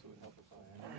also would help if I.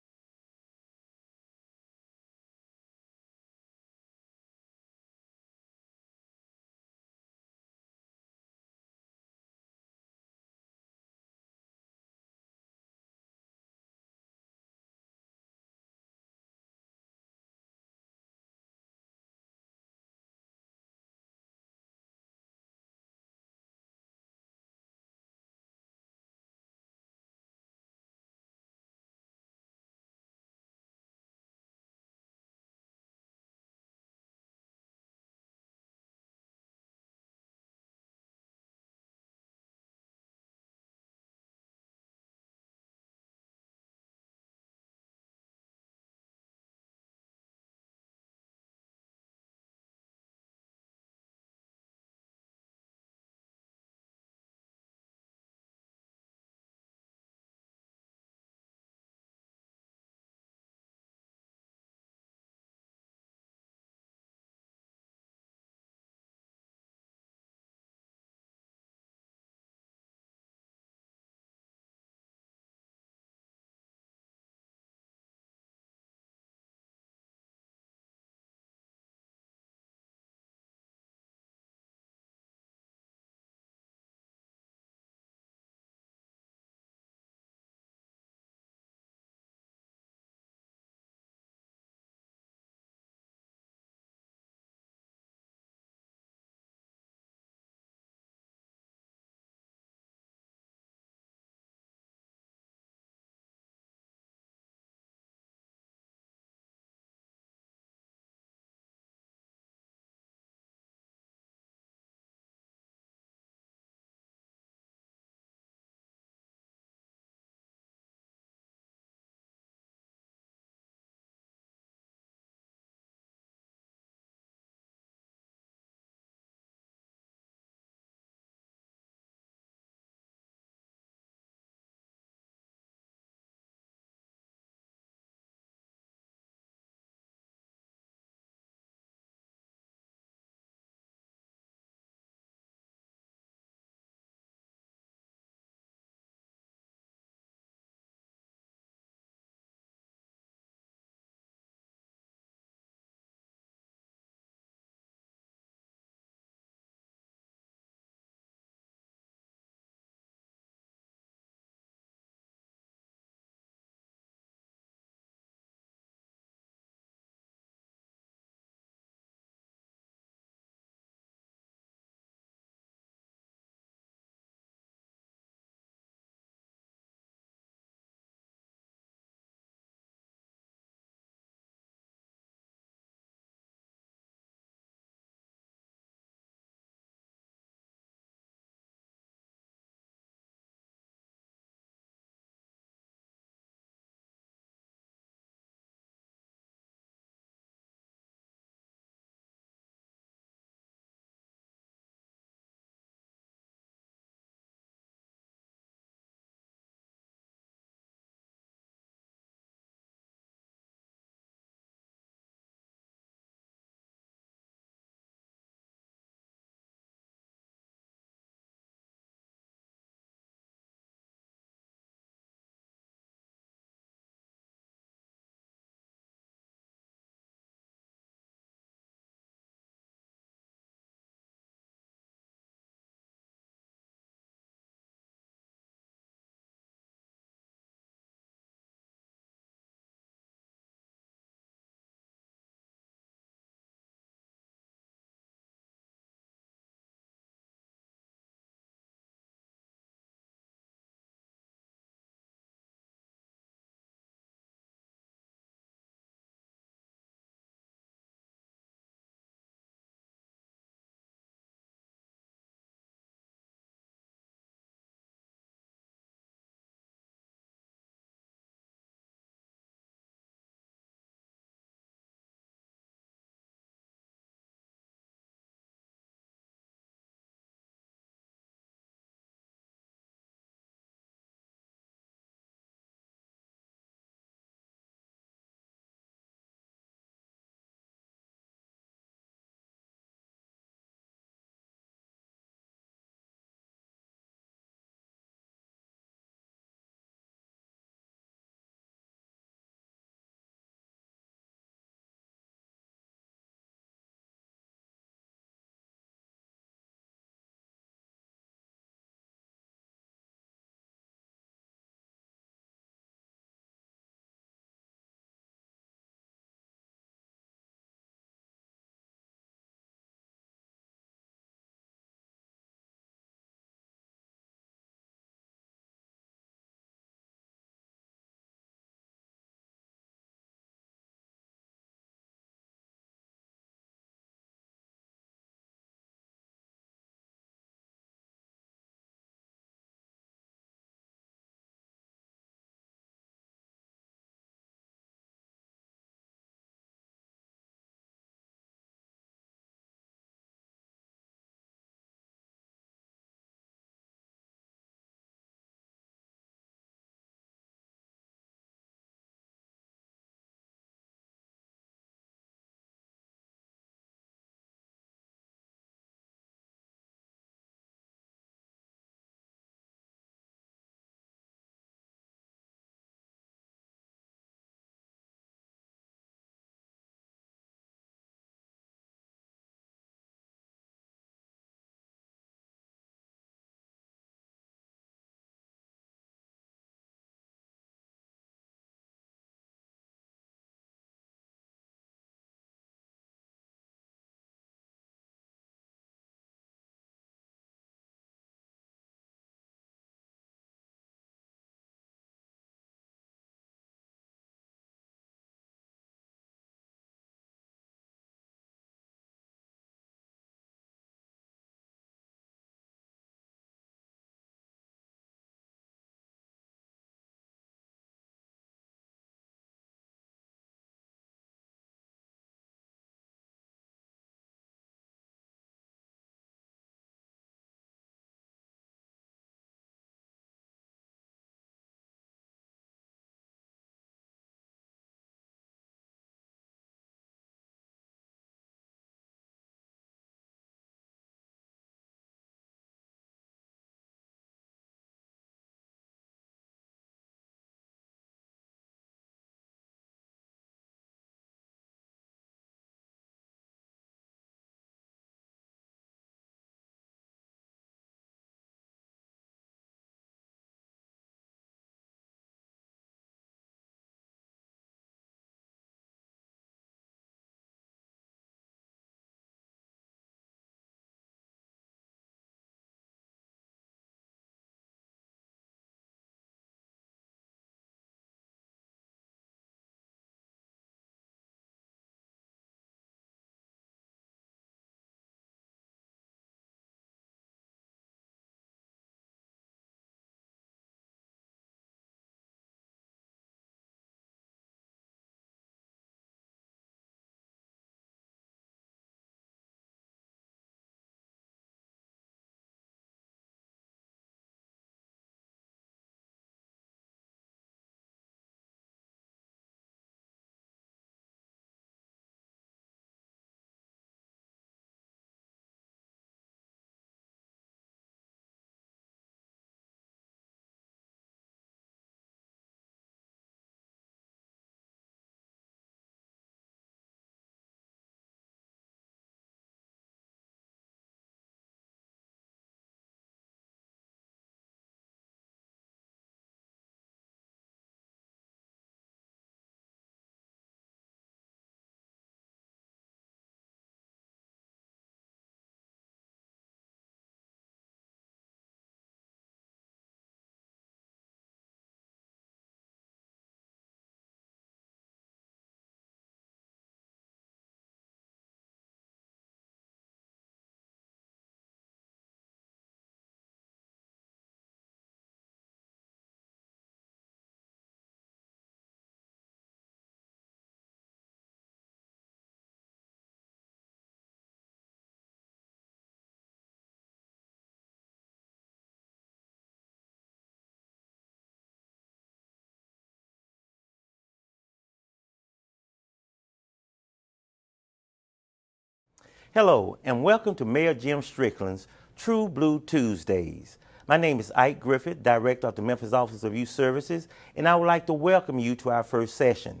Hello, and welcome to Mayor Jim Strickland's True Blue Tuesdays. My name is Ike Griffith, Director of the Memphis Office of Youth Services, and I would like to welcome you to our first session.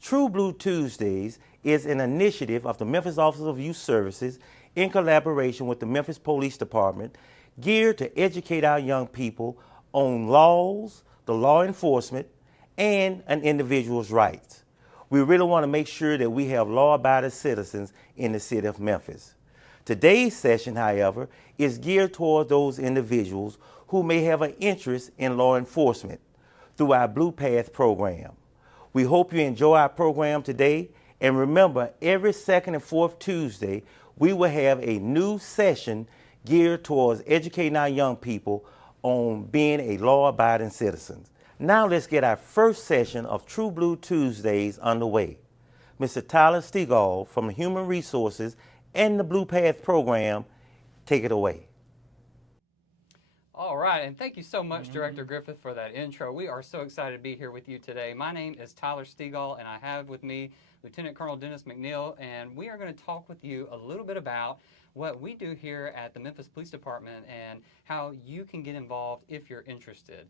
True Blue Tuesdays is an initiative of the Memphis Office of Youth Services in collaboration with the Memphis Police Department, geared to educate our young people on laws, the law enforcement, and an individual's rights. We really want to make sure that we have law-abiding citizens in the city of Memphis. Today's session, however, is geared toward those individuals who may have an interest in law enforcement through our Blue Path program. We hope you enjoy our program today, and remember, every second and fourth Tuesday, we will have a new session geared towards educating our young people on being a law-abiding citizen. Now let's get our first session of True Blue Tuesdays underway. Mr. Tyler Stegall from Human Resources and the Blue Path program, take it away. All right, and thank you so much, Director Griffith, for that intro. We are so excited to be here with you today. My name is Tyler Stegall, and I have with me Lieutenant Colonel Dennis McNeill, and we are going to talk with you a little bit about what we do here at the Memphis Police Department and how you can get involved if you're interested.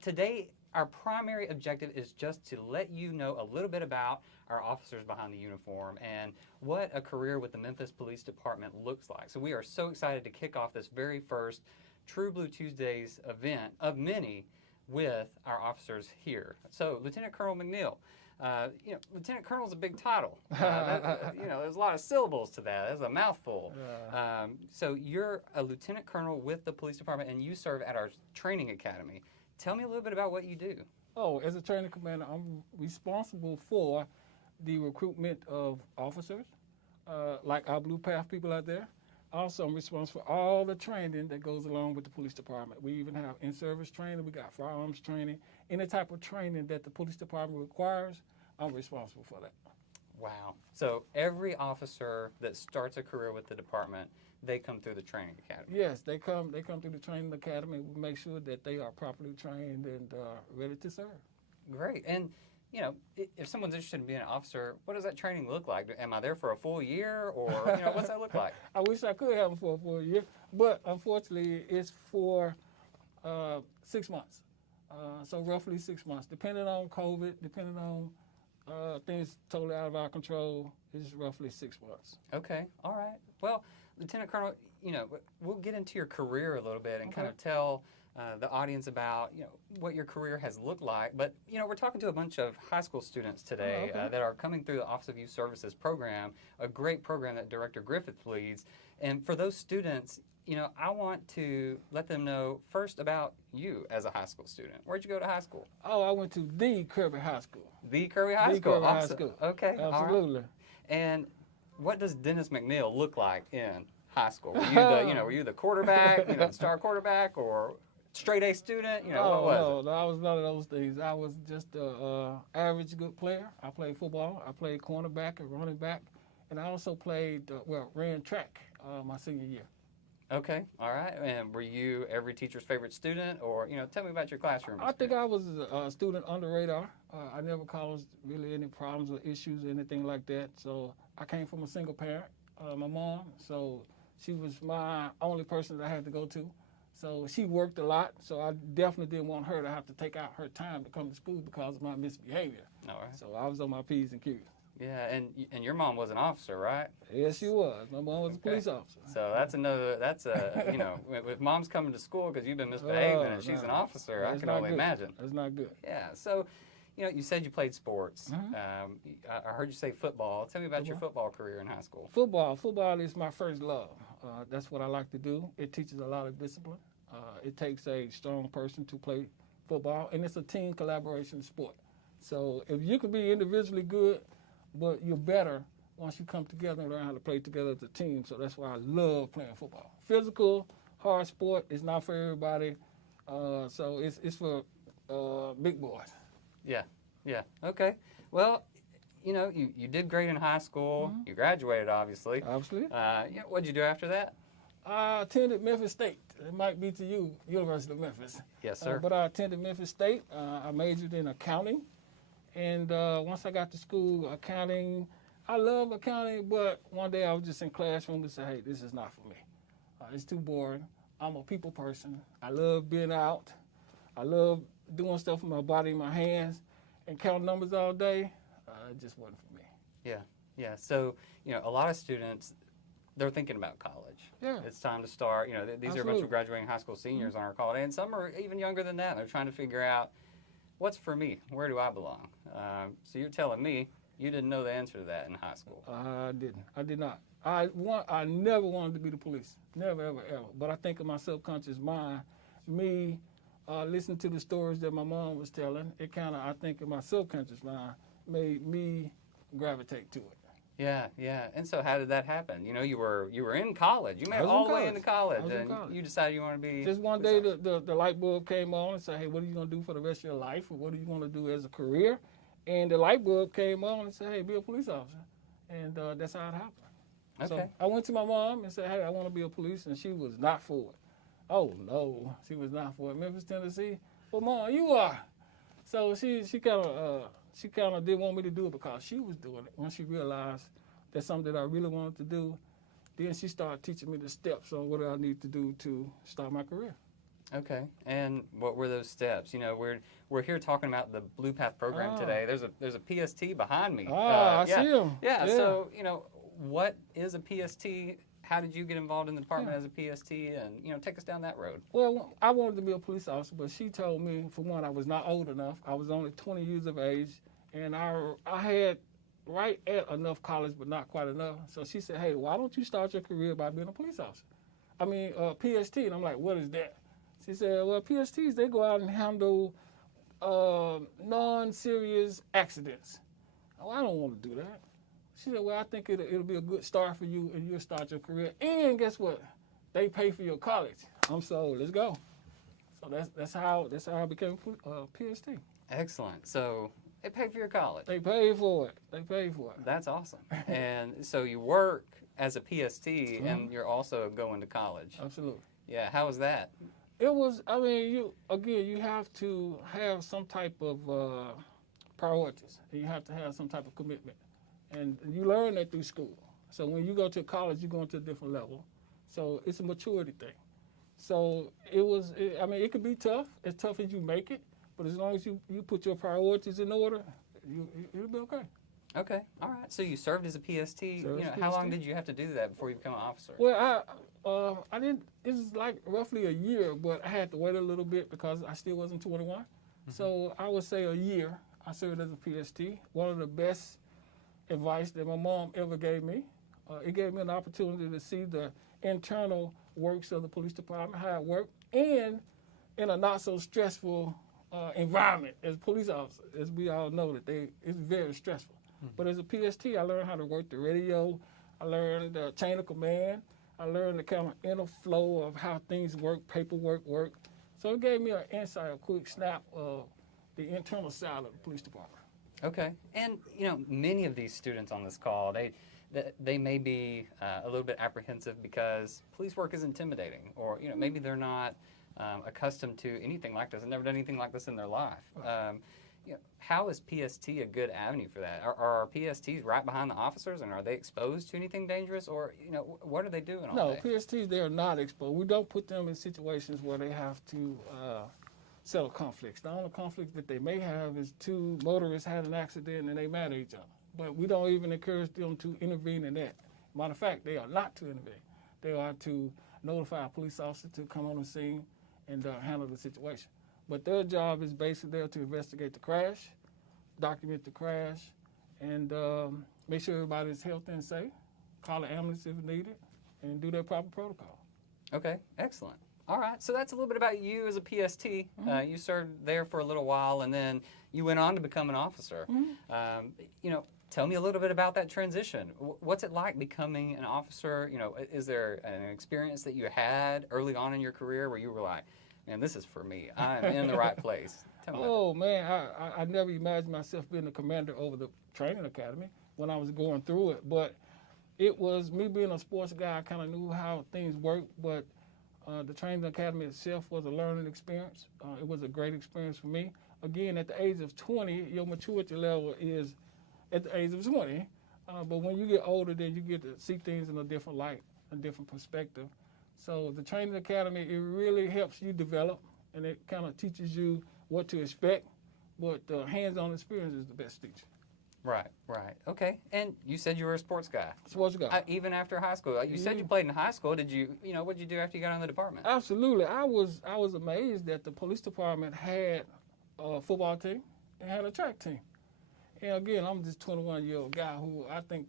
Today, our primary objective is just to let you know a little bit about our officers behind the uniform and what a career with the Memphis Police Department looks like. So we are so excited to kick off this very first True Blue Tuesdays event of many with our officers here. So, Lieutenant Colonel McNeill, Lieutenant Colonel is a big title. There's a lot of syllables to that. That's a mouthful. So you're a Lieutenant Colonel with the Police Department, and you serve at our training academy. Tell me a little bit about what you do. Oh, as a training commander, I'm responsible for the recruitment of officers, like our Blue Path people out there. Also, I'm responsible for all the training that goes along with the police department. We even have in-service training, we got firearms training, any type of training that the police department requires, I'm responsible for that. Wow. So every officer that starts a career with the department, they come through the training academy. Yes, they come through the training academy. We make sure that they are properly trained and ready to serve. Great. And if someone's interested in being an officer, what does that training look like? Am I there for a full year, or what's that look like? I wish I could have them for a full year, but unfortunately, it's for 6 months. So roughly 6 months, depending on COVID, depending on things totally out of our control, it's roughly 6 months. Okay. All right. Well, Lieutenant Colonel, we'll get into your career a little bit and kind of tell the audience about what your career has looked like. But we're talking to a bunch of high school students today that are coming through the Office of Youth Services program, a great program that Director Griffith leads. And for those students, I want to let them know first about you as a high school student. Where'd you go to high school? Oh, I went to the Kirby High School. The Kirby High School. Kirby High School. Okay. Absolutely. All right. And what does Dennis McNeill look like in high school? Were you the quarterback, star quarterback, or straight A student? What was it? No, I was none of those things. I was just an average good player. I played football. I played cornerback and running back, and I also played ran track my senior year. Okay, all right. And were you every teacher's favorite student, or tell me about your classroom experience? I think I was a student on the radar. I never caused really any problems or issues or anything like that. So I came from a single parent, my mom. So she was my only person that I had to go to. So she worked a lot. So I definitely didn't want her to have to take out her time to come to school because of my misbehavior. All right. So I was on my P's and Q's. Yeah, and your mom was an officer, right? Yes, she was. My mom was a police officer. So that's if mom's coming to school because you've been misbehaving and she's an officer, I can only imagine. That's not good. Yeah, so, you said you played sports. I heard you say football. Tell me about your football career in high school. Football is my first love. That's what I like to do. It teaches a lot of discipline. It takes a strong person to play football, and it's a team collaboration sport. So if you can be individually good, but you're better once you come together and learn how to play together as a team. So that's why I love playing football. Physical, hard sport. It's not for everybody. So it's for big boys. Yeah. Okay. Well, you did great in high school. You graduated, obviously. Obviously. What'd you do after that? I attended Memphis State. It might be to you, University of Memphis. Yes, sir. But I attended Memphis State. I majored in accounting. And once I got to school, accounting, I love accounting, but one day I was just in classroom and said, hey, this is not for me. It's too boring. I'm a people person. I love being out. I love doing stuff with my body and my hands, and counting numbers all day. It just wasn't for me. Yeah. So, a lot of students, they're thinking about college. Yeah. It's time to start. These are a bunch Absolutely. of graduating high school seniors on our call today, and some are even younger than that. They're trying to figure out, what's for me? Where do I belong? So you're telling me you didn't know the answer to that in high school. I didn't. I did not. I never wanted to be the police. Never, ever, ever. But I think in my subconscious mind, me listening to the stories that my mom was telling, it kind of, I think in my subconscious mind, made me gravitate to it. Yeah. And so how did that happen? You were in college. You made I it was all in the way college. into college, I was in and college. you decided you want to be. Just one day, the light bulb came on and said, hey, what are you going to do for the rest of your life? Or what do you want to do as a career? And the light bulb came on and said, hey, be a police officer. And that's how it happened. Okay. So I went to my mom and said, hey, I want to be a police, and she was not for it. Oh, no, she was not for it. Memphis, Tennessee? Well, Mom, you are. So she kind of didn't want me to do it because she was doing it. When she realized that's something that I really wanted to do, then she started teaching me the steps on what I need to do to start my career. Okay. And what were those steps? We're here talking about the Blue Path program today. There's a PST behind me. I see him. Yeah. So what is a PST? How did you get involved in the department as a PST? And take us down that road. Well, I wanted to be a police officer, but she told me, for one, I was not old enough. I was only 20 years of age, and I had right at enough college, but not quite enough. So she said, hey, why don't you start your career by being a police officer? I mean, PST. And I'm like, what is that? She said, well, PSTs, they go out and handle non-serious accidents. Oh, I don't want to do that. She said, well, I think it'll be a good start for you, and you'll start your career. And guess what? They pay for your college. I'm sold. Let's go. So that's how I became a PST. Excellent. So they paid for your college. They paid for it. That's awesome. And so you work as a PST, and you're also going to college. Absolutely. Yeah. How was that? It was, I mean, you have to have some type of priorities. You have to have some type of commitment. And you learn that through school. So when you go to college, you're going to a different level. So it's a maturity thing. So it could be tough, as tough as you make it, but as long as you put your priorities in order, you'll be okay. Okay. All right. So you served as a PST. How long did you have to do that before you become an officer? Well, I didn't. It was like roughly a year, but I had to wait a little bit because I still wasn't 21. Mm-hmm. So I would say a year. I served as a PST. One of the best advice that my mom ever gave me. It gave me an opportunity to see the internal works of the police department, how it worked, and in a not so stressful environment as police officers. As we all know, it's very stressful. Mm-hmm. But as a PST, I learned how to work the radio. I learned the chain of command. I learned the kind of inner flow of how things work, paperwork work. So it gave me an insight, a quick snap of the internal side of the police department. Okay. And, many of these students on this call, they may be a little bit apprehensive because police work is intimidating, or, maybe they're not accustomed to anything like this and never done anything like this in their life. How is PST a good avenue for that? Are our PSTs right behind the officers, and are they exposed to anything dangerous, or, what are they doing all day? No, PSTs, they are not exposed. We don't put them in situations where they have to settle conflicts. The only conflict that they may have is two motorists had an accident and they mad at each other. But we don't even encourage them to intervene in that. Matter of fact, they are not to intervene. They are to notify a police officer to come on the scene and handle the situation. But their job is basically there to investigate the crash, document the crash, and make sure everybody is healthy and safe, call an ambulance if needed, and do their proper protocol. Okay, excellent. All right, so that's a little bit about you as a PST. Mm-hmm. You served there for a little while, and then you went on to become an officer. Mm-hmm. Tell me a little bit about that transition. What's it like becoming an officer? Is there an experience that you had early on in your career where you were like, man, this is for me. I'm in the right place. Tell me oh, man, I never imagined myself being the commander over the training academy when I was going through it. But it was me being a sports guy. I kind of knew how things work, but the training academy itself was a learning experience. It was a great experience for me. Again, at the age of 20, your maturity level is at the age of 20. But when you get older, then you get to see things in a different light, a different perspective. So the training academy, it really helps you develop, and it kind of teaches you what to expect. But the hands-on experience is the best teacher. Right, right. Okay. And you said you were a sports guy. Sports guy. Even after high school. You said you played in high school. Did you, what did you do after you got in the department? Absolutely. I was amazed that the police department had a football team and had a track team. And again, I'm this 21-year-old guy who I think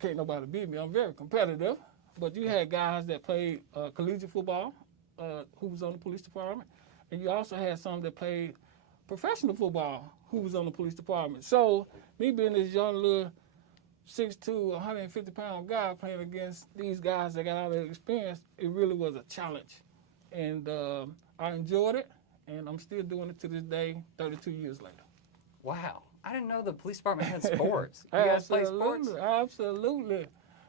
can't nobody beat me. I'm very competitive. But you had guys that played collegiate football who was on the police department. And you also had some that played professional football who was on the police department. So me being this young little 6'2", 150-pound guy playing against these guys that got all that experience, it really was a challenge. And I enjoyed it, and I'm still doing it to this day, 32 years later. Wow. I didn't know the police department had sports. You guys play sports? Absolutely.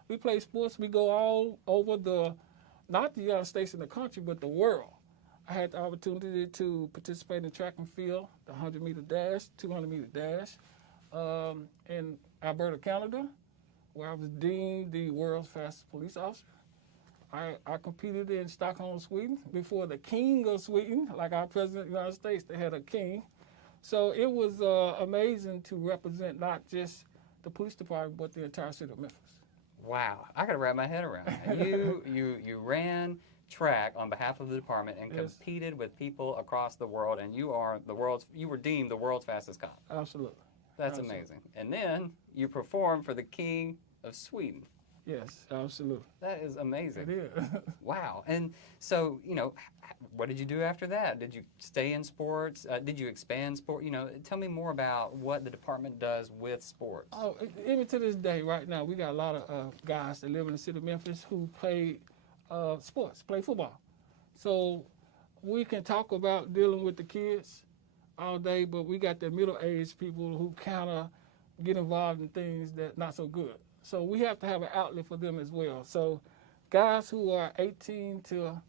We play sports. We go all over not the United States and the country, but the world. I had the opportunity to participate in track and field, the 100-meter dash, 200-meter dash, in Alberta, Canada, where I was deemed the world's fastest police officer. I competed in Stockholm, Sweden, before the king of Sweden, like our president of the United States, they had a king. So it was amazing to represent not just the police department, but the entire city of Memphis. Wow. I got to wrap my head around it. You ran track on behalf of the department and competed with people across the world, and you were deemed the world's fastest cop. Absolutely. That's amazing. And then you performed for the king of Sweden. Yes, absolutely. That is amazing. It is. Wow. And so, what did you do after that? Did you stay in sports? Did you expand sport? Tell me more about what the department does with sports. Oh, even to this day, right now, we got a lot of guys that live in the city of Memphis who play sports, play football. So we can talk about dealing with the kids all day, but we got the middle-aged people who kind of get involved in things that not so good. So we have to have an outlet for them as well. So guys who are 18 to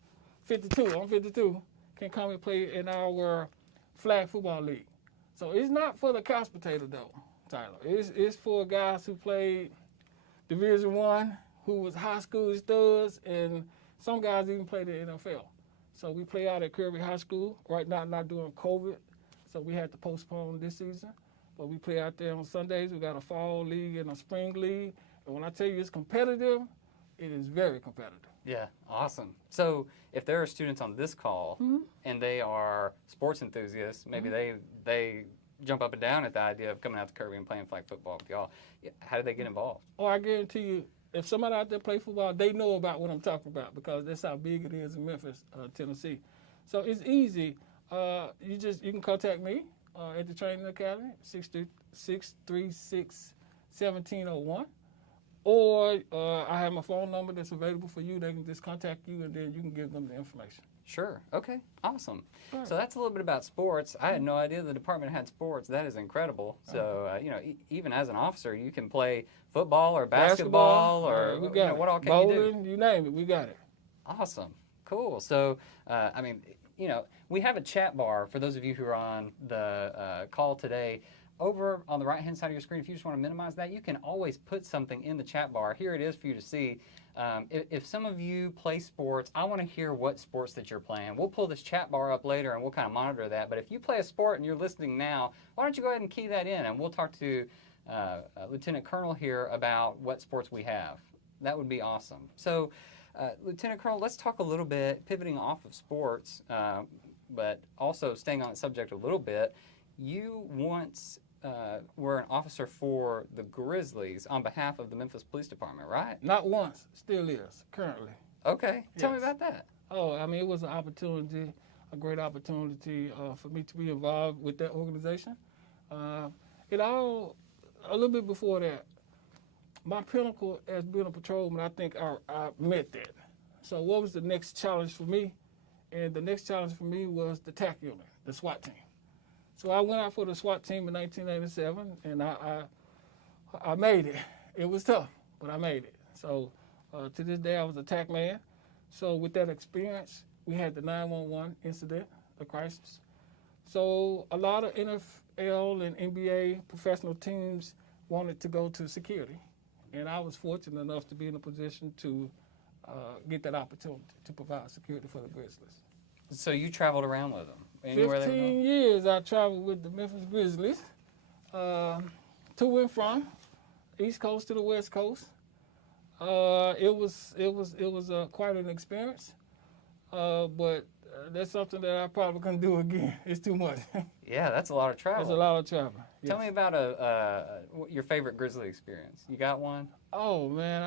52, I'm 52, can come and play in our flag football league. So it's not for the couch potato though, Tyler. It's for guys who played Division I, who was high school studs, and some guys even played in the NFL. So we play out at Kirby High School. Right now, not doing COVID, so we had to postpone this season. But we play out there on Sundays. We got a fall league and a spring league. And when I tell you it's competitive, it is very competitive. Yeah, awesome. So if there are students on this call and they are sports enthusiasts, maybe they jump up and down at the idea of coming out to Kirby and playing flag football with y'all. How do they get involved? Oh, I guarantee you, if somebody out there play football, they know about what I'm talking about because that's how big it is in Memphis, Tennessee. So it's easy. You can contact me at the Training Academy, 636-1701. Or I have my phone number that's available for you. They can just contact you, and then you can give them the information. Sure. Okay. Awesome. Right. So that's a little bit about sports. I had no idea the department had sports. That is incredible. So, even as an officer, you can play football or basketball or we got what all can bowling, you do? you name it, we got it. Awesome. Cool. So, we have a chat bar for those of you who are on the call today. Over on the right-hand side of your screen, if you just want to minimize that, you can always put something in the chat bar. Here it is for you to see. If some of you play sports, I want to hear what sports that you're playing. We'll pull this chat bar up later and we'll kind of monitor that. But if you play a sport and you're listening now, why don't you go ahead and key that in and we'll talk to Lieutenant Colonel here about what sports we have. That would be awesome. So, Lieutenant Colonel, let's talk a little bit, pivoting off of sports, but also staying on the subject a little bit. You once were an officer for the Grizzlies on behalf of the Memphis Police Department, right? Not once, still is, currently. Okay. Tell me Yes. about that. Oh, I mean, it was an opportunity, a great opportunity for me to be involved with that organization. A little bit before that, my pinnacle as being a patrolman, I think I met that. So what was the next challenge for me? And the next challenge for me was the TAC unit, the SWAT team. So I went out for the SWAT team in 1987, and I made it. It was tough, but I made it. So to this day, I was a TAC man. So with that experience, we had the 911 incident, the crisis. So a lot of NFL and NBA professional teams wanted to go to security, and I was fortunate enough to be in a position to get that opportunity to provide security for the Grizzlies. So you traveled around with them? Anywhere 15 years I traveled with the Memphis Grizzlies, to and from, East Coast to the West Coast. It was quite an experience, but that's something that I probably couldn't do again. It's too much. Yeah, that's a lot of travel. That's a lot of travel. Yes. Tell me about your favorite Grizzly experience. You got one? Oh man,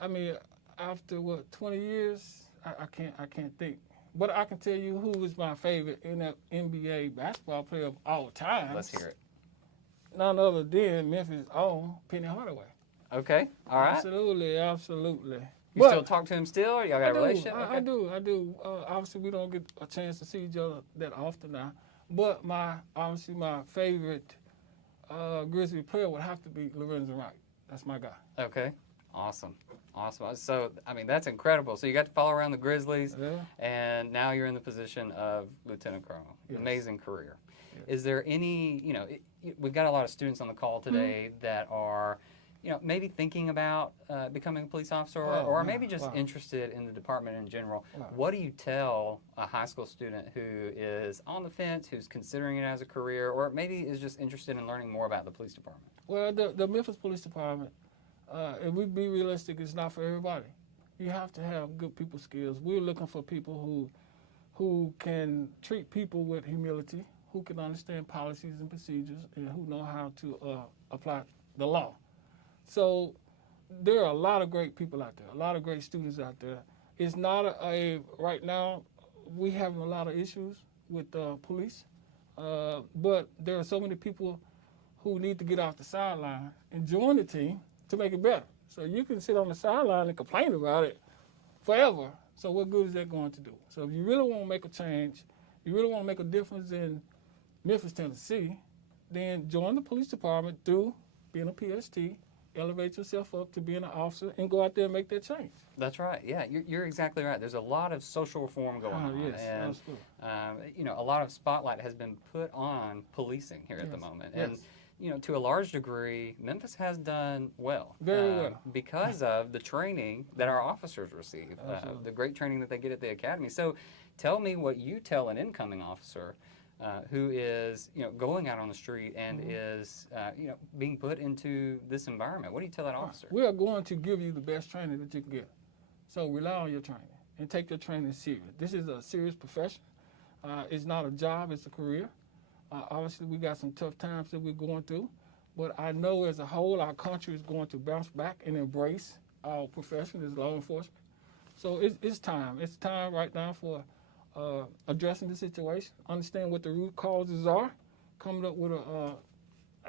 I mean, after 20 years, I can't think. But I can tell you who was my favorite NBA basketball player of all time. Let's hear it. None other than Memphis' own Penny Hardaway. Okay, all right. Absolutely, absolutely. You still talk to him still? Or y'all got a relationship? I do. Obviously, we don't get a chance to see each other that often now. But my favorite Grizzly player would have to be Lorenzo Wright. That's my guy. Okay, awesome. So, I mean, that's incredible. So you got to follow around the Grizzlies, and now you're in the position of Lieutenant Colonel. Yes. Amazing career. Yes. Is there any, we've got a lot of students on the call today that are, maybe thinking about becoming a police officer or maybe just interested in the department in general. Wow. What do you tell a high school student who is on the fence, who's considering it as a career, or maybe is just interested in learning more about the police department? Well, the Memphis Police Department, if we be realistic, it's not for everybody. You have to have good people skills. We're looking for people who can treat people with humility, who can understand policies and procedures, and who know how to apply the law. So there are a lot of great people out there, a lot of great students out there. It's not right now, we having a lot of issues with police, but there are so many people who need to get off the sideline and join the team to make it better. So you can sit on the sideline and complain about it forever. So what good is that going to do? So if you really want to make a change, you really want to make a difference in Memphis, Tennessee, then join the police department through being a PST, elevate yourself up to being an officer, and go out there and make that change. That's right. Yeah, you're exactly right. There's a lot of social reform going on, yes, and a lot of spotlight has been put on policing here at the moment. And to a large degree, Memphis has done well. Very well. Because of the training that our officers receive, the great training that they get at the academy. So tell me what you tell an incoming officer who is going out on the street and is being put into this environment. What do you tell that officer? We are going to give you the best training that you can get. So rely on your training and take your training serious. This is a serious profession. It's not a job, it's a career. Obviously, we got some tough times that we're going through, but I know as a whole, our country is going to bounce back and embrace our profession as law enforcement. So it's time. It's time right now for addressing the situation, understand what the root causes are, coming up with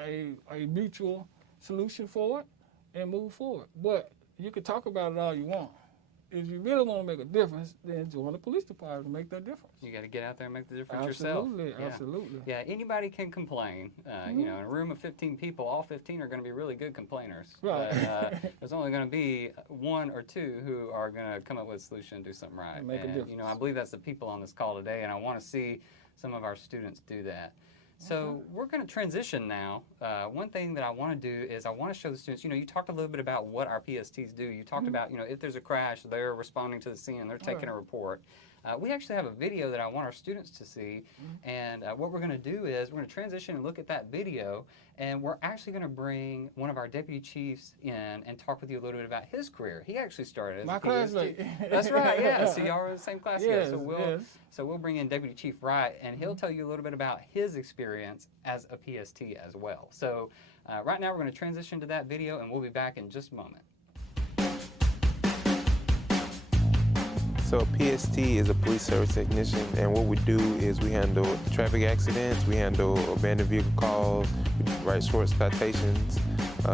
a mutual solution for it, and move forward. But you can talk about it all you want. If you really want to make a difference, then join the police department and make that difference. You got to get out there and make the difference yourself. Absolutely. Yeah, anybody can complain. In a room of 15 people, all 15 are going to be really good complainers. Right. But, there's only going to be one or two who are going to come up with a solution and do something right. Make a difference. I believe that's the people on this call today, and I want to see some of our students do that. So we're going to transition now. One thing that I want to do is I want to show the students, you talked a little bit about what our PSTs do. You talked about, if there's a crash, they're responding to the scene and they're taking a report. We actually have a video that I want our students to see, and what we're going to do is we're going to transition and look at that video, and we're actually going to bring one of our deputy chiefs in and talk with you a little bit about his career. He actually started as my a PST. classmate. That's right, yeah. So y'all are in the same class Yes, together. So we'll bring in Deputy Chief Wright, and he'll tell you a little bit about his experience as a PST as well. So right now we're going to transition to that video, and we'll be back in just a moment. So a PST is a police service technician, and what we do is we handle traffic accidents, we handle abandoned vehicle calls, we write short citations.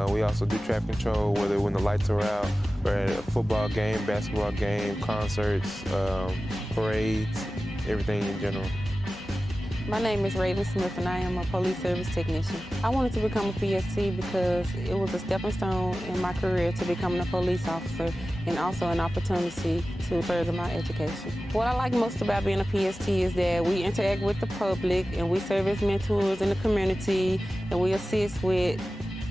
We also do traffic control, whether when the lights are out, or at a football game, basketball game, concerts, parades, everything in general. My name is Raven Smith and I am a police service technician. I wanted to become a PST because it was a stepping stone in my career to becoming a police officer and also an opportunity to further my education. What I like most about being a PST is that we interact with the public and we serve as mentors in the community and we assist with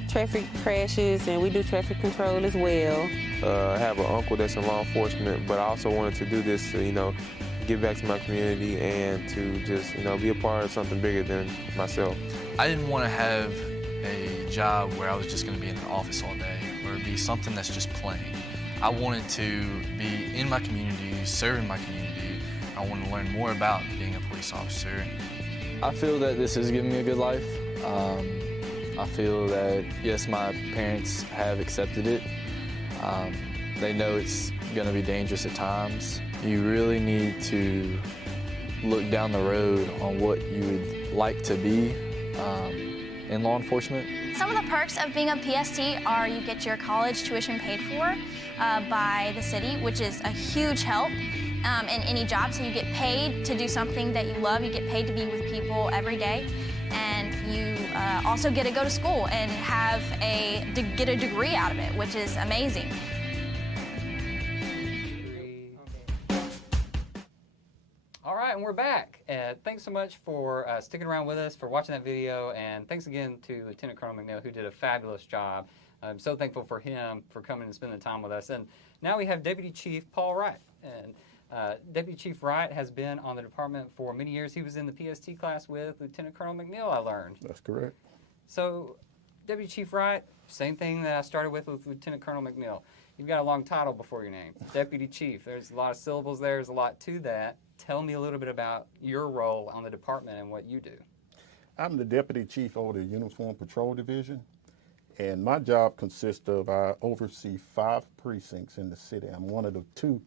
traffic crashes and we do traffic control as well. I have an uncle that's in law enforcement, but I also wanted to do this to, give back to my community and to just, be a part of something bigger than myself. I didn't want to have a job where I was just going to be in an office all day or be something that's just plain. I wanted to be in my community, serving my community. I wanted to learn more about being a police officer. I feel that this is giving me a good life. I feel that, yes, my parents have accepted it. They know it's going to be dangerous at times. You really need to look down the road on what you would like to be in law enforcement. Some of the perks of being a PST are you get your college tuition paid for by the city, which is a huge help in any job. So you get paid to do something that you love. You get paid to be with people every day. And you also get to go to school and get a degree out of it, which is amazing. All right, and we're back. Thanks so much for sticking around with us, for watching that video, and thanks again to Lieutenant Colonel McNeill, who did a fabulous job. I'm so thankful for him for coming and spending time with us. And now we have Deputy Chief Paul Wright. And Deputy Chief Wright has been on the department for many years. He was in the PST class with Lieutenant Colonel McNeill, I learned. That's correct. So, Deputy Chief Wright, same thing that I started with Lieutenant Colonel McNeill. You've got a long title before your name, Deputy Chief. There's a lot of syllables there. There's a lot to that. Tell me a little bit about your role on the department and what you do. I'm the Deputy Chief over the Uniform Patrol Division, and my job consists of I oversee 5 precincts in the city. I'm one of the 2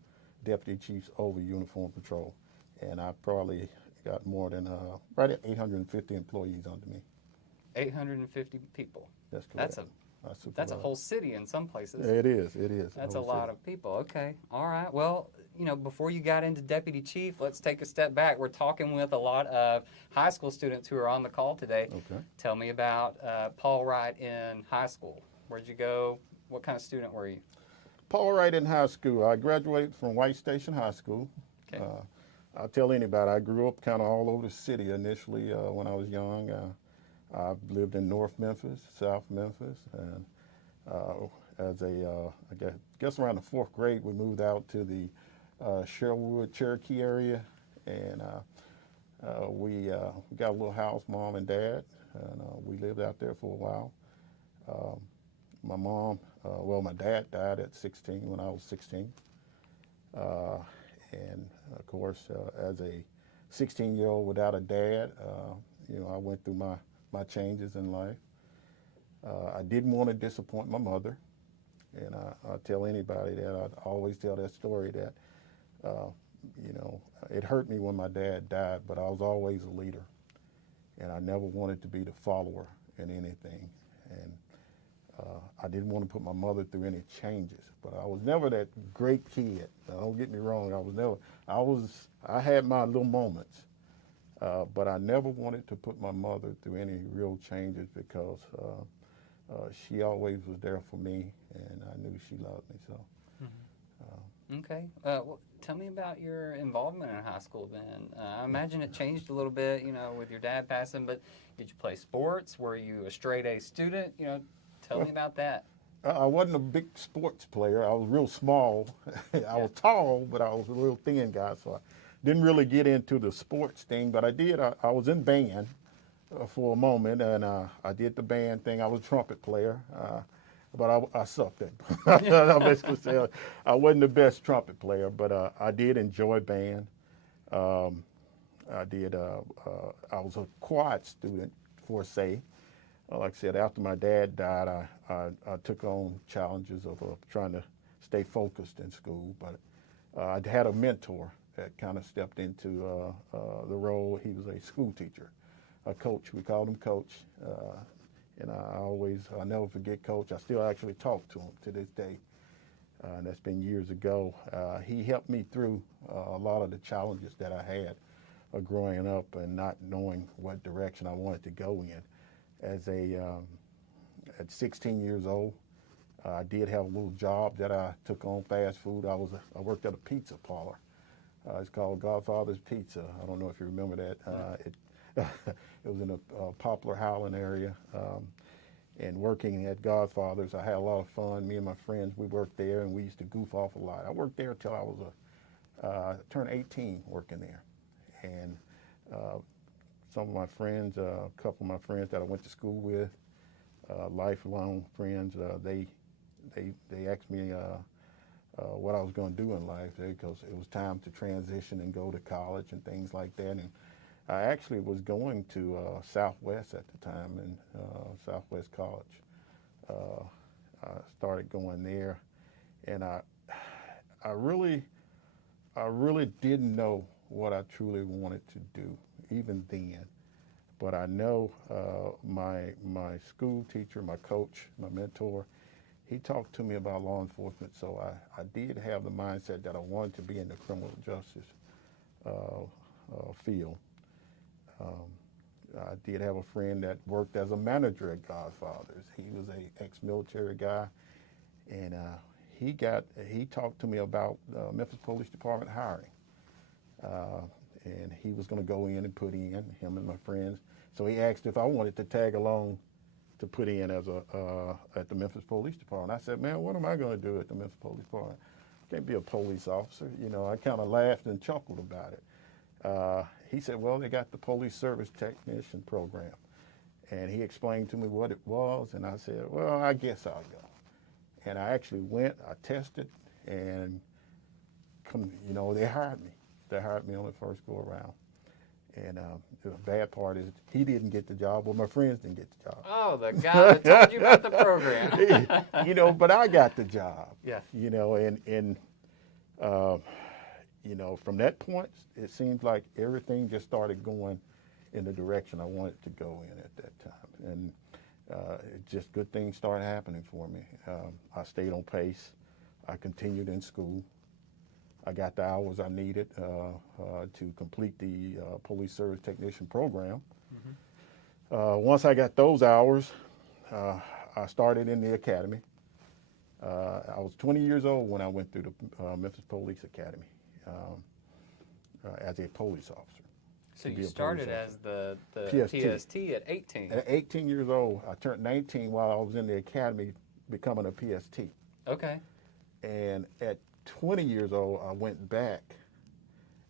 Deputy Chiefs over Uniform Patrol, and I probably got more than right at 850 employees under me. 850 people. That's correct. That's a whole city in some places. It is. It is. That's a lot of people. Okay. All right. Well, before you got into Deputy Chief, let's take a step back. We're talking with a lot of high school students who are on the call today. Okay. Tell me about Paul Wright in high school. Where'd you go? What kind of student were you? Paul Wright in high school. I graduated from White Station High School. Okay. I'll tell anybody, I grew up kind of all over the city initially when I was young. I lived in North Memphis, South Memphis, and I guess around the 4th grade, we moved out to the Sherwood, Cherokee area, and we got a little house, Mom and Dad, and we lived out there for a while. My dad died at 16 when I was 16, and of course, as a 16-year-old without a dad, I went through my changes in life. I didn't want to disappoint my mother, and I tell anybody that. I always tell that story that, it hurt me when my dad died, but I was always a leader, and I never wanted to be the follower in anything. And I didn't want to put my mother through any changes, but I was never that great kid. Now, don't get me wrong. I had my little moments. But I never wanted to put my mother through any real changes because she always was there for me, and I knew she loved me. So. Okay. Well, tell me about your involvement in high school then. I imagine it changed a little bit, with your dad passing, but did you play sports? Were you a straight A student? Tell me about that. I wasn't a big sports player. I was real small. I was tall, but I was a real thin guy, so I didn't really get into the sports thing, but I did. I was in band for a moment, and I did the band thing. I was a trumpet player, but I sucked at it. I basically say I wasn't the best trumpet player, but I did enjoy band. I was a quad student, for say. Like I said, after my dad died, I took on challenges of trying to stay focused in school, but I had a mentor that kind of stepped into the role. He was a school teacher, a coach. We called him Coach. And I'll never forget Coach. I still actually talk to him to this day. And that's been years ago. He helped me through a lot of the challenges that I had growing up and not knowing what direction I wanted to go in. At 16 years old, I did have a little job that I took on, fast food. I worked at a pizza parlor. It's called Godfather's Pizza. I don't know if you remember that. It was in a Poplar Highland area. And working at Godfather's, I had a lot of fun. Me and my friends, we worked there, and we used to goof off a lot. I worked there till I was turned 18 working there. And some of my friends, a couple of my friends that I went to school with, lifelong friends, they asked me what I was going to do in life, because it was time to transition and go to college and things like that. And I actually was going to Southwest at the time, and Southwest College. I started going there, and I really didn't know what I truly wanted to do even then. But I know my school teacher, my coach, my mentor, he talked to me about law enforcement, so I did have the mindset that I wanted to be in the criminal justice field. I did have a friend that worked as a manager at Godfather's. He was an ex-military guy, and he talked to me about Memphis Police Department hiring. And he was going to go in and put in, him and my friends. So he asked if I wanted to tag along to put in as at the Memphis Police Department. I said, man, what am I going to do at the Memphis Police Department? I can't be a police officer. You know, I kind of laughed and chuckled about it. He said, well, they got the police service technician program. And he explained to me what it was, and I said, well, I guess I'll go. And I actually went, I tested, and they hired me. They hired me on the first go around. And the bad part is he didn't get the job, or my friends didn't get the job. Oh, the guy that told you about the program. But I got the job. Yeah. From that point, it seems like everything just started going in the direction I wanted to go in at that time. And just good things started happening for me. I stayed on pace. I continued in school. I got the hours I needed to complete the police service technician program. Mm-hmm. Once I got those hours, I started in the academy. I was 20 years old when I went through the Memphis Police Academy as a police officer. So you started as the PST at 18? At 18 years old. I turned 19 while I was in the academy becoming a PST. Okay. And at 20 years old, I went back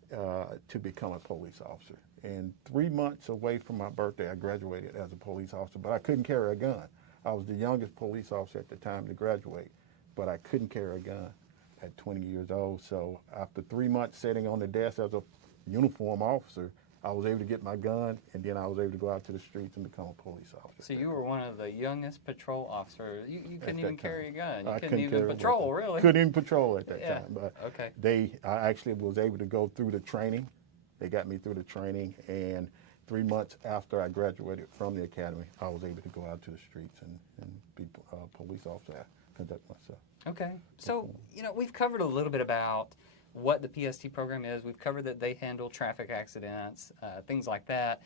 to become a police officer. And 3 months away from my birthday, I graduated as a police officer, but I couldn't carry a gun. I was the youngest police officer at the time to graduate, but I couldn't carry a gun at 20 years old. So after 3 months sitting on the desk as a uniform officer, I was able to get my gun, and then I was able to go out to the streets and become a police officer. So you were one of the youngest patrol officers. You couldn't even carry a gun. You I couldn't even patrol, really. Couldn't even patrol at that time. But okay. I actually was able to go through the training. They got me through the training, and 3 months after I graduated from the academy, I was able to go out to the streets and be a police officer, conduct myself. Okay. So, we've covered a little bit about what the PST program is. We've covered that they handle traffic accidents, things like that.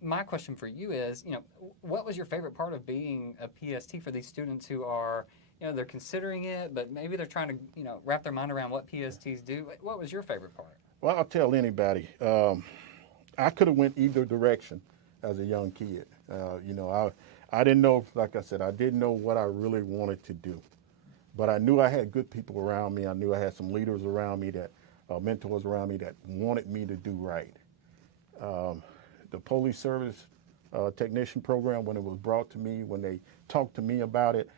My question for you is, what was your favorite part of being a PST for these students who are, they're considering it, but maybe they're trying to, wrap their mind around what PSTs do? What was your favorite part? Well, I'll tell anybody. I could have went either direction as a young kid. I didn't know, like I said, I didn't know what I really wanted to do. But I knew I had good people around me. I knew I had some leaders around me, mentors around me that wanted me to do right. The police service technician program, when it was brought to me, when they talked to me about it,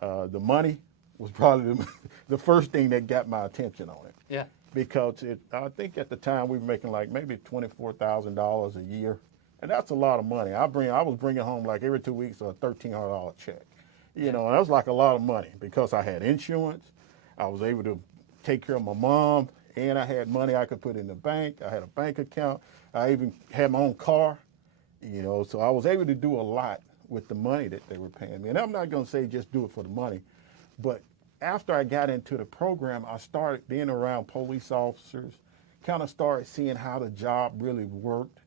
the money was probably the first thing that got my attention on it. Yeah. Because I think at the time we were making like maybe $24,000 a year, and that's a lot of money. I was bringing home like every 2 weeks a $1,300 check. And that was like a lot of money because I had insurance. I was able to take care of my mom, and I had money I could put in the bank. I had a bank account. I even had my own car, so I was able to do a lot with the money that they were paying me. And I'm not going to say just do it for the money, but after I got into the program, I started being around police officers, kind of started seeing how the job really worked.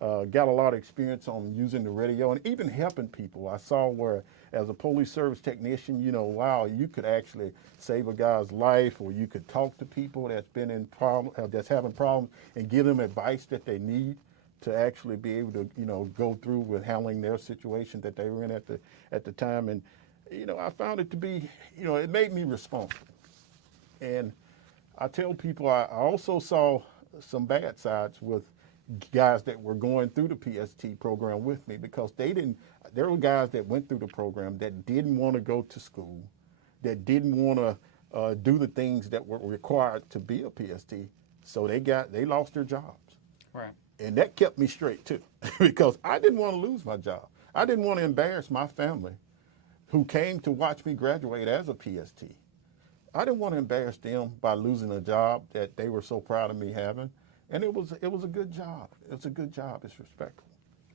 Got a lot of experience on using the radio and even helping people. I saw where, as a police service technician, you know, wow, you could actually save a guy's life, or you could talk to people that's been in problem, that's having problems, and give them advice that they need to actually be able to, you know, go through with handling their situation that they were in at the time. And, you know, I found it to be, you know, it made me responsible. And I tell people I also saw some bad sides with guys that were going through the PST program with me, because there were guys that went through the program that didn't want to go to school, that didn't want to do the things that were required to be a PST, so they lost their jobs. Right. And that kept me straight too, because I didn't want to lose my job. I didn't want to embarrass my family who came to watch me graduate as a PST. I didn't want to embarrass them by losing a job that they were so proud of me having. And it was a good job. It's a good job. It's respectful.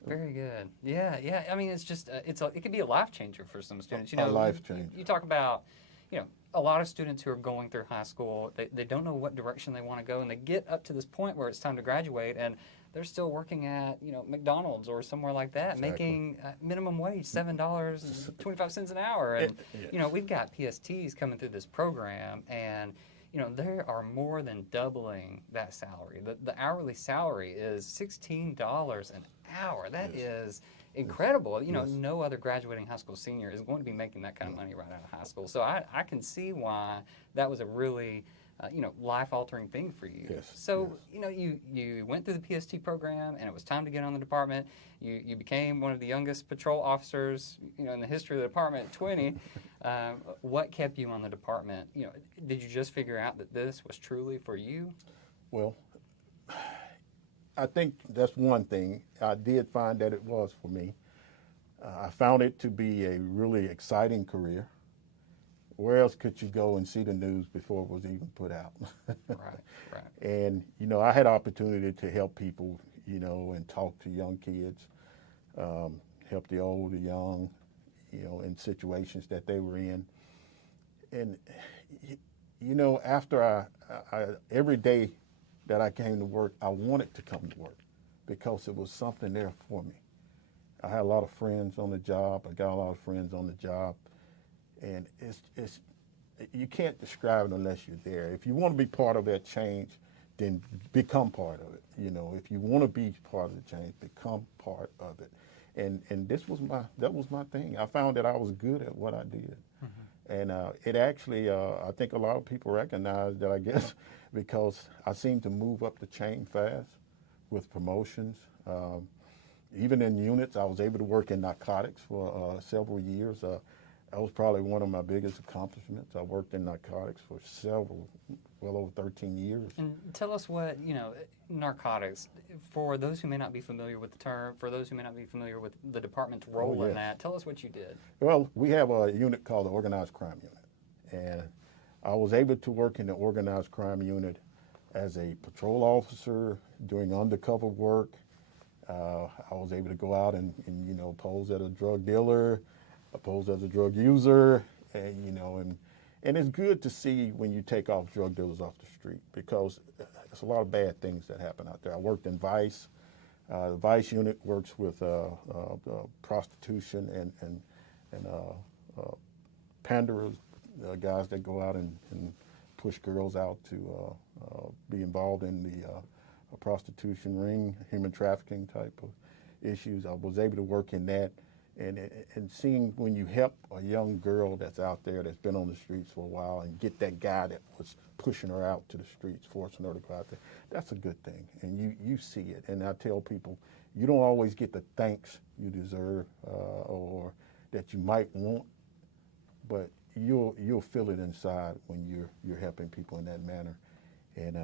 Very good. Yeah, yeah. I mean, it's just it can be a life changer for some students. You A know, life changer. You talk about, you know, a lot of students who are going through high school, they don't know what direction they want to go, and they get up to this point where it's time to graduate, and they're still working at, you know, McDonald's or somewhere like that, Exactly. making minimum wage $7.25 an hour. And Yes. you know, we've got PSTs coming through this program, and you know, there are more than doubling that salary. The hourly salary is $16 an hour. That is incredible. You know, no other graduating high school senior is going to be making that kind of money right out of high school. So I can see why that was a really, you know, life-altering thing for you. Yes, So, yes. you know, you went through the PST program, and it was time to get on the department. You became one of the youngest patrol officers, you know, in the history of the department at 20. What kept you on the department? You know, did you just figure out that this was truly for you? Well, I think that's one thing. I did find that it was for me. I found it to be a really exciting career. Where else could you go and see the news before it was even put out? Right. And, you know, I had opportunity to help people, you know, and talk to young kids, help the old, the young, you know, in situations that they were in. And, you know, after I every day that I came to work, I wanted to come to work because it was something there for me. I had a lot of friends on the job. I got a lot of friends on the job. And it's you can't describe it unless you're there. If you want to be part of that change, then become part of it. You know, if you want to be part of the change, become part of it. And that was my thing. I found that I was good at what I did. Mm-hmm. And it actually, I think a lot of people recognize that, I guess, because I seemed to move up the chain fast with promotions. Even in units, I was able to work in narcotics for several years. That was probably one of my biggest accomplishments. I worked in narcotics for well over 13 years. And tell us what, you know, narcotics, for those who may not be familiar with the term, for those who may not be familiar with the department's role in that, tell us what you did. Well, we have a unit called the Organized Crime Unit. And I was able to work in the Organized Crime Unit as a patrol officer, doing undercover work. I was able to go out and you know, pose as a drug dealer, pose as a drug user, and you know, and it's good to see when you take off drug dealers off the street, because there's a lot of bad things that happen out there. I worked in Vice. The Vice unit works with prostitution and panderers, guys that go out and push girls out to be involved in the prostitution ring, human trafficking type of issues. I was able to work in that. And seeing when you help a young girl that's out there that's been on the streets for a while and get that guy that was pushing her out to the streets, forcing her to go out there, that's a good thing. And you see it. And I tell people, you don't always get the thanks you deserve or that you might want, but you'll feel it inside when you're helping people in that manner. And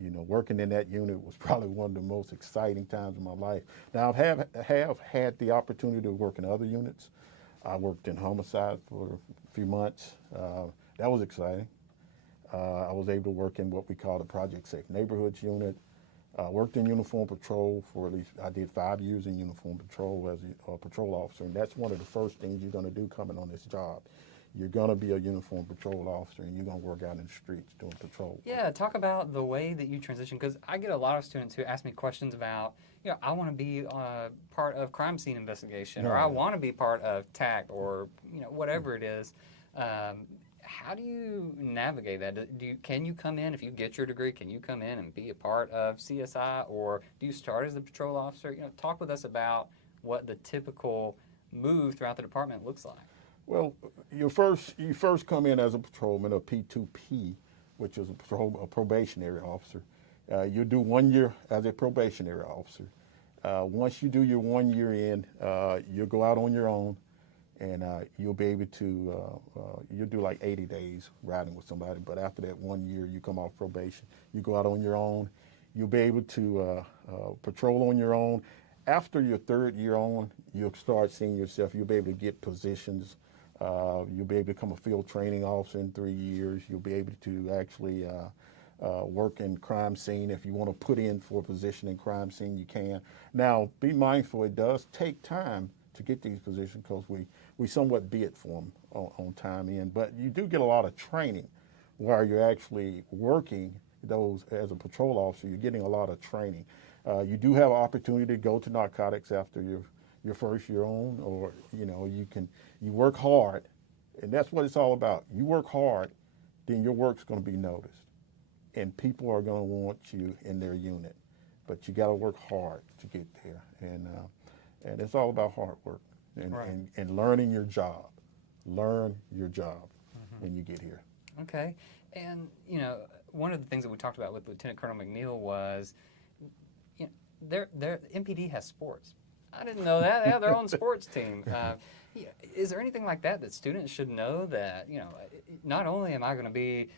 you know, working in that unit was probably one of the most exciting times of my life. Now, I have had the opportunity to work in other units. I worked in homicide for a few months. That was exciting. I was able to work in what we call the Project Safe Neighborhoods unit. Worked in uniform patrol for at least, I did 5 years in uniform patrol as a patrol officer, and that's one of the first things you're going to do coming on this job. you're going to be a uniformed patrol officer, and you're going to work out in the streets doing patrol work. Yeah, talk about the way that you transition, because I get a lot of students who ask me questions about, I want to be part of crime scene investigation, or I want to be part of TAC, or whatever it is. How do you navigate that? Can you come in, if you get your degree, can you come in and be a part of CSI, or do you start as a patrol officer? Talk with us about what the typical move throughout the department looks like. Well, you first come in as a patrolman, a P2P, which is a probationary officer. You do 1 year as a probationary officer. Once you do your 1 year in, you'll go out on your own, and you'll be able to, you'll do like 80 days riding with somebody, but after that 1 year, you come off probation. You go out on your own. You'll be able to patrol on your own. After your third year on, you'll start seeing yourself. You'll be able to get positions. You'll be able to become a field training officer in 3 years. You'll be able to actually work in crime scene. If you want to put in for a position in crime scene, you can. Now, be mindful, it does take time to get these positions, because we somewhat bid for them on time in. But you do get a lot of training while you're actually working those as a patrol officer. You're getting a lot of training. You do have an opportunity to go to narcotics after your first year on, or you work hard, and that's what it's all about. You work hard, then your work's going to be noticed, and people are going to want you in their unit. But you got to work hard to get there, and it's all about hard work and learning your job. Learn your job when you get here. Okay, and one of the things that we talked about with Lieutenant Colonel McNeill was, their MPD has sports. I didn't know that. They have their own sports team. Is there anything like that students should know, that not only am I going to be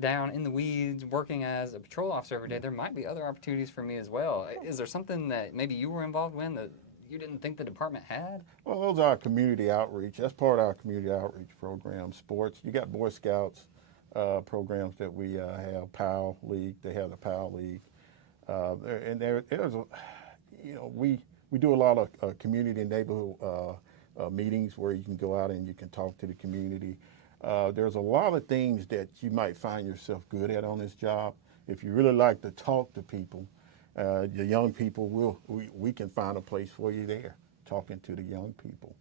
down in the weeds working as a patrol officer every day, there might be other opportunities for me as well. Is there something that maybe you were involved in that you didn't think the department had? Well, those are community outreach. That's part of our community outreach program. Sports. You got Boy Scouts programs that we have. POW League. They have the POW League. We do a lot of community and neighborhood meetings where you can go out and you can talk to the community. There's a lot of things that you might find yourself good at on this job. If you really like to talk to people, the young people, we can find a place for you there, talking to the young people.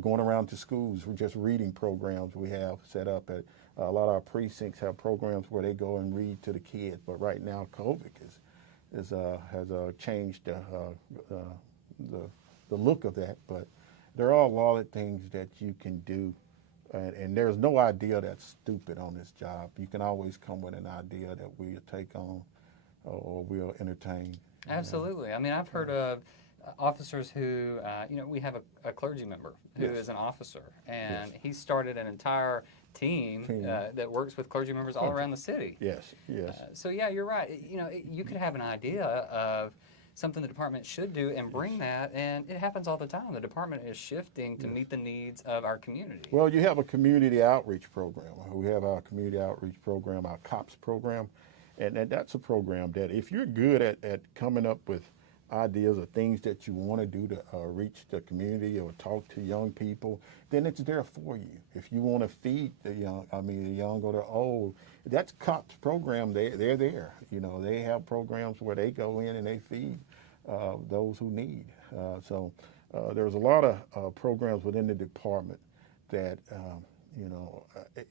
Going around to schools, we're just reading programs we have set up at a lot of our precincts have programs where they go and read to the kids. But right now, COVID has changed the look of that. But there are a lot of things that you can do, and there's no idea that's stupid on this job. You can always come with an idea that we'll take on or we'll entertain. Absolutely. I mean, I've heard of officers who, we have a clergy member who is an officer, and he started an entire team that works with clergy members all around the city. Yes. So yeah, you're right. You could have an idea of something the department should do and bring that, and it happens all the time. The department is shifting to meet the needs of our community. Well, you have a community outreach program. We have our community outreach program, our COPS program, and that's a program that if you're good at coming up with ideas or things that you want to do to reach the community or talk to young people, then it's there for you. If you want to feed the young or the old, that's COPS program. They're there. They have programs where they go in and they feed those who need. So there's a lot of programs within the department that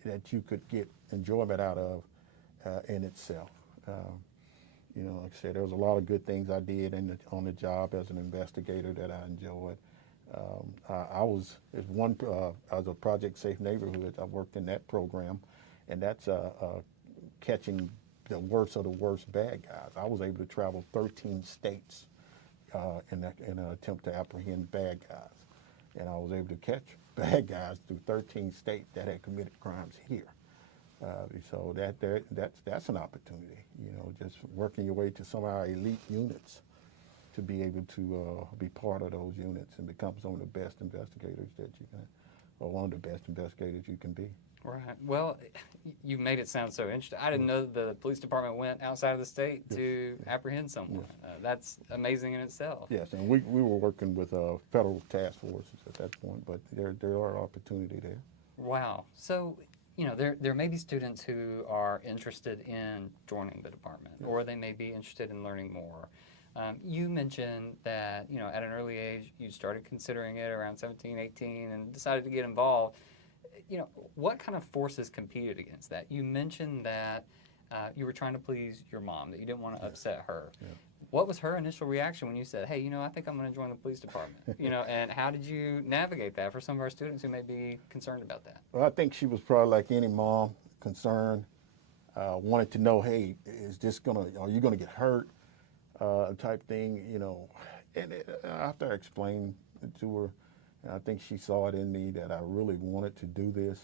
that you could get enjoyment out of in itself. Like I said, there was a lot of good things I did on the job as an investigator that I enjoyed. I was a Project Safe Neighborhood. I worked in that program, and that's catching the worst of the worst bad guys. I was able to travel 13 states in an attempt to apprehend bad guys, and I was able to catch bad guys through 13 states that had committed crimes here. So that's an opportunity, just working your way to some of our elite units to be able to be part of those units and become some of the best investigators that you can, or one of the best investigators you can be. Right. Well, you made it sound so interesting. I didn't know the police department went outside of the state to apprehend someone. That's amazing in itself. Yes, and we were working with federal task forces at that point, but there are opportunity there. Wow. So, you know, there may be students who are interested in joining the department, or they may be interested in learning more. You mentioned that, you know, at an early age, you started considering it around 17, 18, and decided to get involved. You know, what kind of forces competed against that? You mentioned that you were trying to please your mom, that you didn't want to upset her. Yeah. What was her initial reaction when you said, hey, you know, I think I'm going to join the police department? You know, and how did you navigate that for some of our students who may be concerned about that? Well, I think she was probably like any mom, concerned, wanted to know, hey, are you gonna get hurt, type thing, you know. And after I explained it to her, and I think she saw it in me that I really wanted to do this,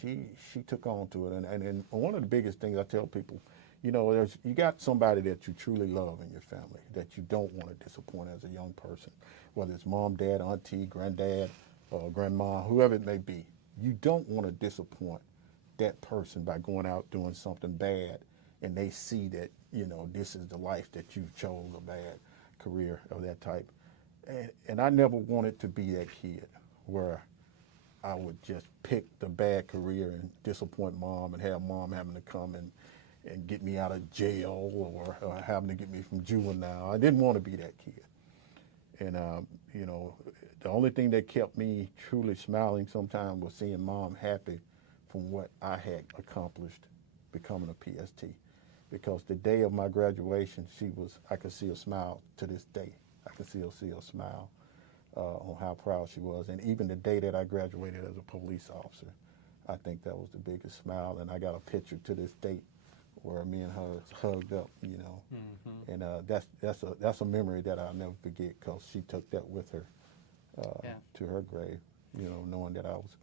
she took on to it. And one of the biggest things I tell people, you know, you got somebody that you truly love in your family that you don't want to disappoint as a young person, whether it's mom, dad, auntie, granddad, grandma, whoever it may be. You don't want to disappoint that person by going out doing something bad and they see that, you know, this is the life that you've chose, a bad career of that type. And I never wanted to be that kid where I would just pick the bad career and disappoint mom and have mom having to come and get me out of jail or having to get me from juvenile. I didn't want to be that kid. And, you know, the only thing that kept me truly smiling sometimes was seeing mom happy from what I had accomplished becoming a PST. Because the day of my graduation, I could see a smile to this day. I could still see a smile on how proud she was. And even the day that I graduated as a police officer, I think that was the biggest smile. And I got a picture to this date where me and her hugged up, you know. Mm-hmm. And that's a memory that I'll never forget because she took that with her to her grave, you know, knowing that I was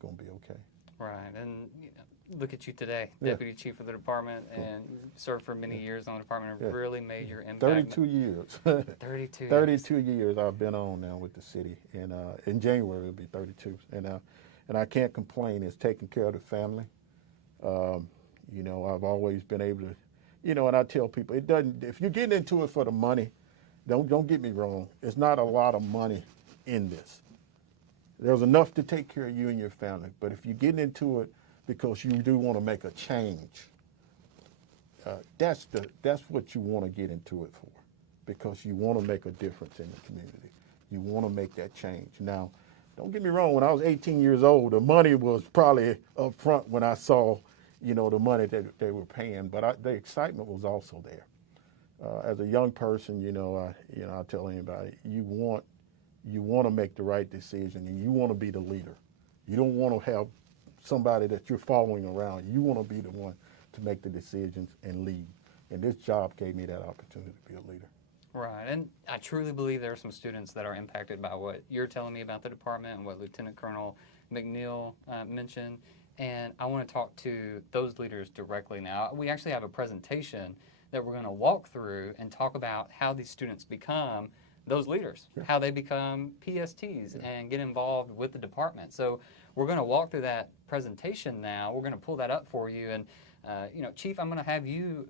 going to be okay. Right, and you know, look at you today, Deputy Chief of the department, and served for many years on the department and really made your impact. 32 years. 32 years I've been on now with the city, and in January it'll be 32. And I can't complain. It's taking care of the family. You know, I've always been able to, you know, and I tell people, it doesn't, if you're getting into it for the money, don't get me wrong, it's not a lot of money in this. There's enough to take care of you and your family, but if you're getting into it because you do want to make a change, that's what you want to get into it for, because you want to make a difference in the community. You want to make that change. Now, don't get me wrong, when I was 18 years old, the money was probably up front when I saw, you know, the money that they were paying, but the excitement was also there. As a young person, I tell anybody, you want to make the right decision, and you want to be the leader. You don't want to have somebody that you're following around. You want to be the one to make the decisions and lead. And this job gave me that opportunity to be a leader. Right, and I truly believe there are some students that are impacted by what you're telling me about the department and what Lieutenant Colonel McNeill mentioned. And I want to talk to those leaders directly now. We actually have a presentation that we're going to walk through and talk about how these students become those leaders, how they become PSTs and get involved with the department. So we're going to walk through that presentation now. We're going to pull that up for you. And, Chief, I'm going to have you,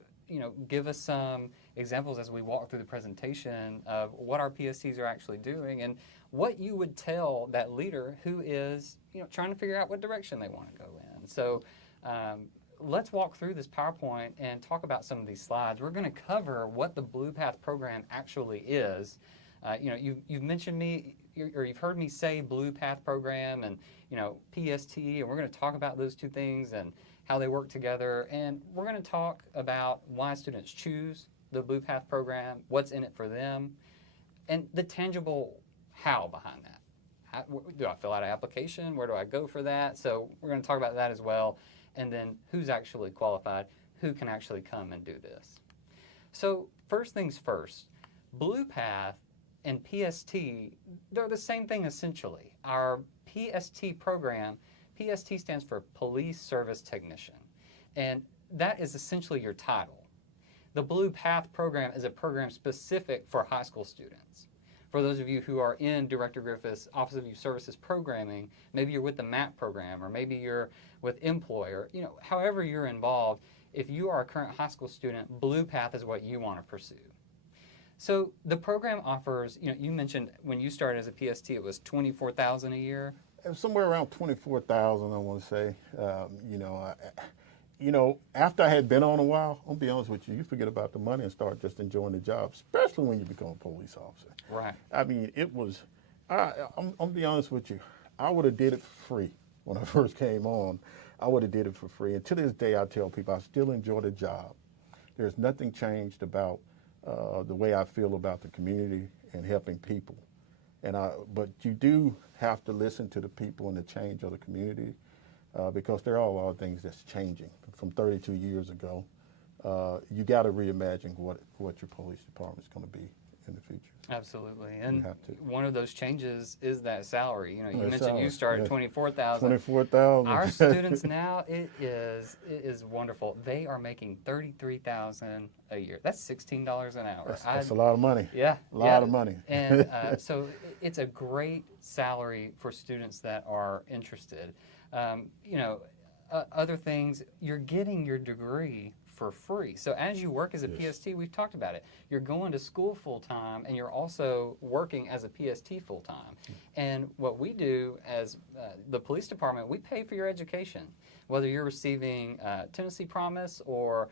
give us some examples as we walk through the presentation of what our PSTs are actually doing and what you would tell that leader who is, trying to figure out what direction they want to go in. So let's walk through this PowerPoint and talk about some of these slides. We're going to cover what the Blue Path program actually is. You've mentioned me, or you've heard me say Blue Path program and, PST, and we're going to talk about those two things and how they work together. And we're going to talk about why students choose the Blue Path program, what's in it for them, and the tangible how behind that. Do I fill out an application? Where do I go for that? So we're going to talk about that as well. And then who's actually qualified, who can actually come and do this. So first things first, Blue Path and PST, they're the same thing essentially. Our PST program, PST stands for Police Service Technician, and that is essentially your title. The Blue Path program is a program specific for high school students. For those of you who are in Director Griffith's Office of Youth Services programming, maybe you're with the MAP program, or maybe you're with Employer, however you're involved, if you are a current high school student, Blue Path is what you want to pursue. So the program offers, you mentioned when you started as a PST, it was $24,000 a year. It was somewhere around 24,000, I want to say. You know, after I had been on a while, I'll be honest with you, you forget about the money and start just enjoying the job, especially when you become a police officer. Right. I mean, it was, I'm be honest with you, I would have did it for free when I first came on. I would have did it for free. And to this day, I tell people I still enjoy the job. There's nothing changed about the way I feel about the community and helping people. But you do have to listen to the people and the change of the community because there are a lot of things that's changing from 32 years ago. You got to reimagine what your police department is going to be in the future. Absolutely, and have to. one of those changes is that salary. You know, you The mentioned you salary, started yeah. 24,000. 24,000. Our students now, it is wonderful. They are making $33,000 a year. That's $16 an hour. That's a lot of money. Yeah, A lot of money. And so it's a great salary for students that are interested. You know, other things, you're getting your degree for free. So as you work as a PST, we've talked about it, you're going to school full-time and you're also working as a PST full-time. And what we do as the police department, we pay for your education. Whether you're receiving Tennessee Promise or,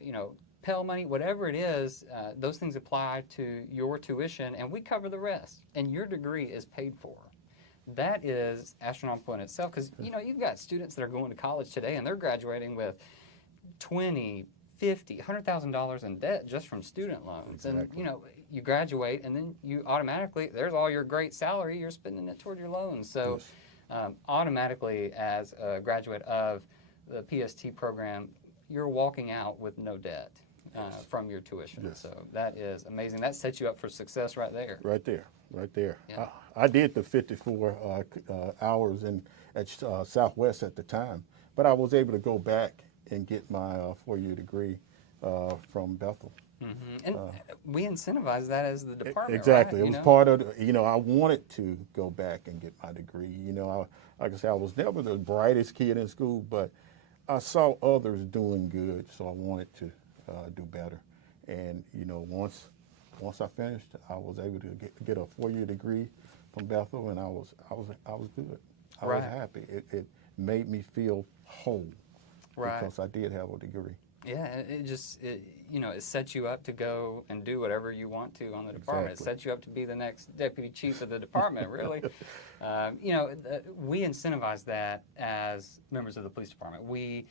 you know, Pell money, whatever it is, those things apply to your tuition and we cover the rest. And your degree is paid for. That is astronomical in itself because, you know, you've got students that are going to college today and they're graduating with $20,000, $50,000, $100,000 in debt just from student loans. Exactly. And, you know, you graduate and then you automatically, there's all your great salary, you're spending it toward your loans. So automatically as a graduate of the PST program, you're walking out with no debt from your tuition. Yes. So that is amazing. That sets you up for success right there. Right there, right there. Yeah. I did the 54 hours at Southwest at the time, but I was able to go back and get my 4-year degree from Bethel. Mm-hmm. And we incentivize that as the department, Exactly. right? It was part of, I wanted to go back and get my degree. You know, like I said, I was never the brightest kid in school, but I saw others doing good, so I wanted to do better. And, you know, once I finished, I was able to get a 4-year degree from Bethel, and I was good. I was happy. It made me feel whole because I did have a degree. Yeah, it sets you up to go and do whatever you want to on the department. Exactly. It sets you up to be the next deputy chief of the department, really. You know, we incentivize that as members of the police department. We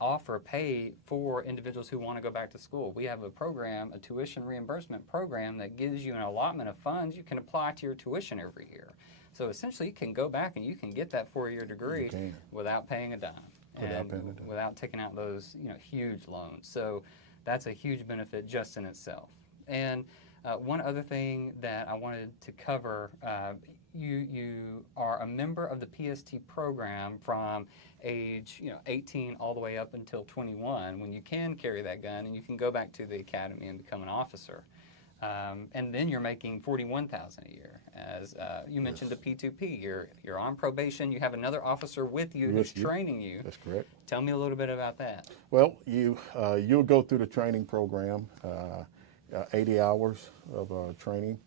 offer pay for individuals who want to go back to school. We have a program, a tuition reimbursement program that gives you an allotment of funds you can apply to your tuition every year. So essentially you can go back and you can get that 4-year degree without paying a dime. Without taking out those huge loans. So that's a huge benefit just in itself. And one other thing that I wanted to cover, you are a member of the PST program from age 18 all the way up until 21 when you can carry that gun and you can go back to the academy and become an officer. And then you're making $41,000 a year. As you mentioned the P2P, you're on probation. You have another officer with you who's training you. That's correct. Tell me a little bit about that. Well, you'll go through the training program, 80 hours of training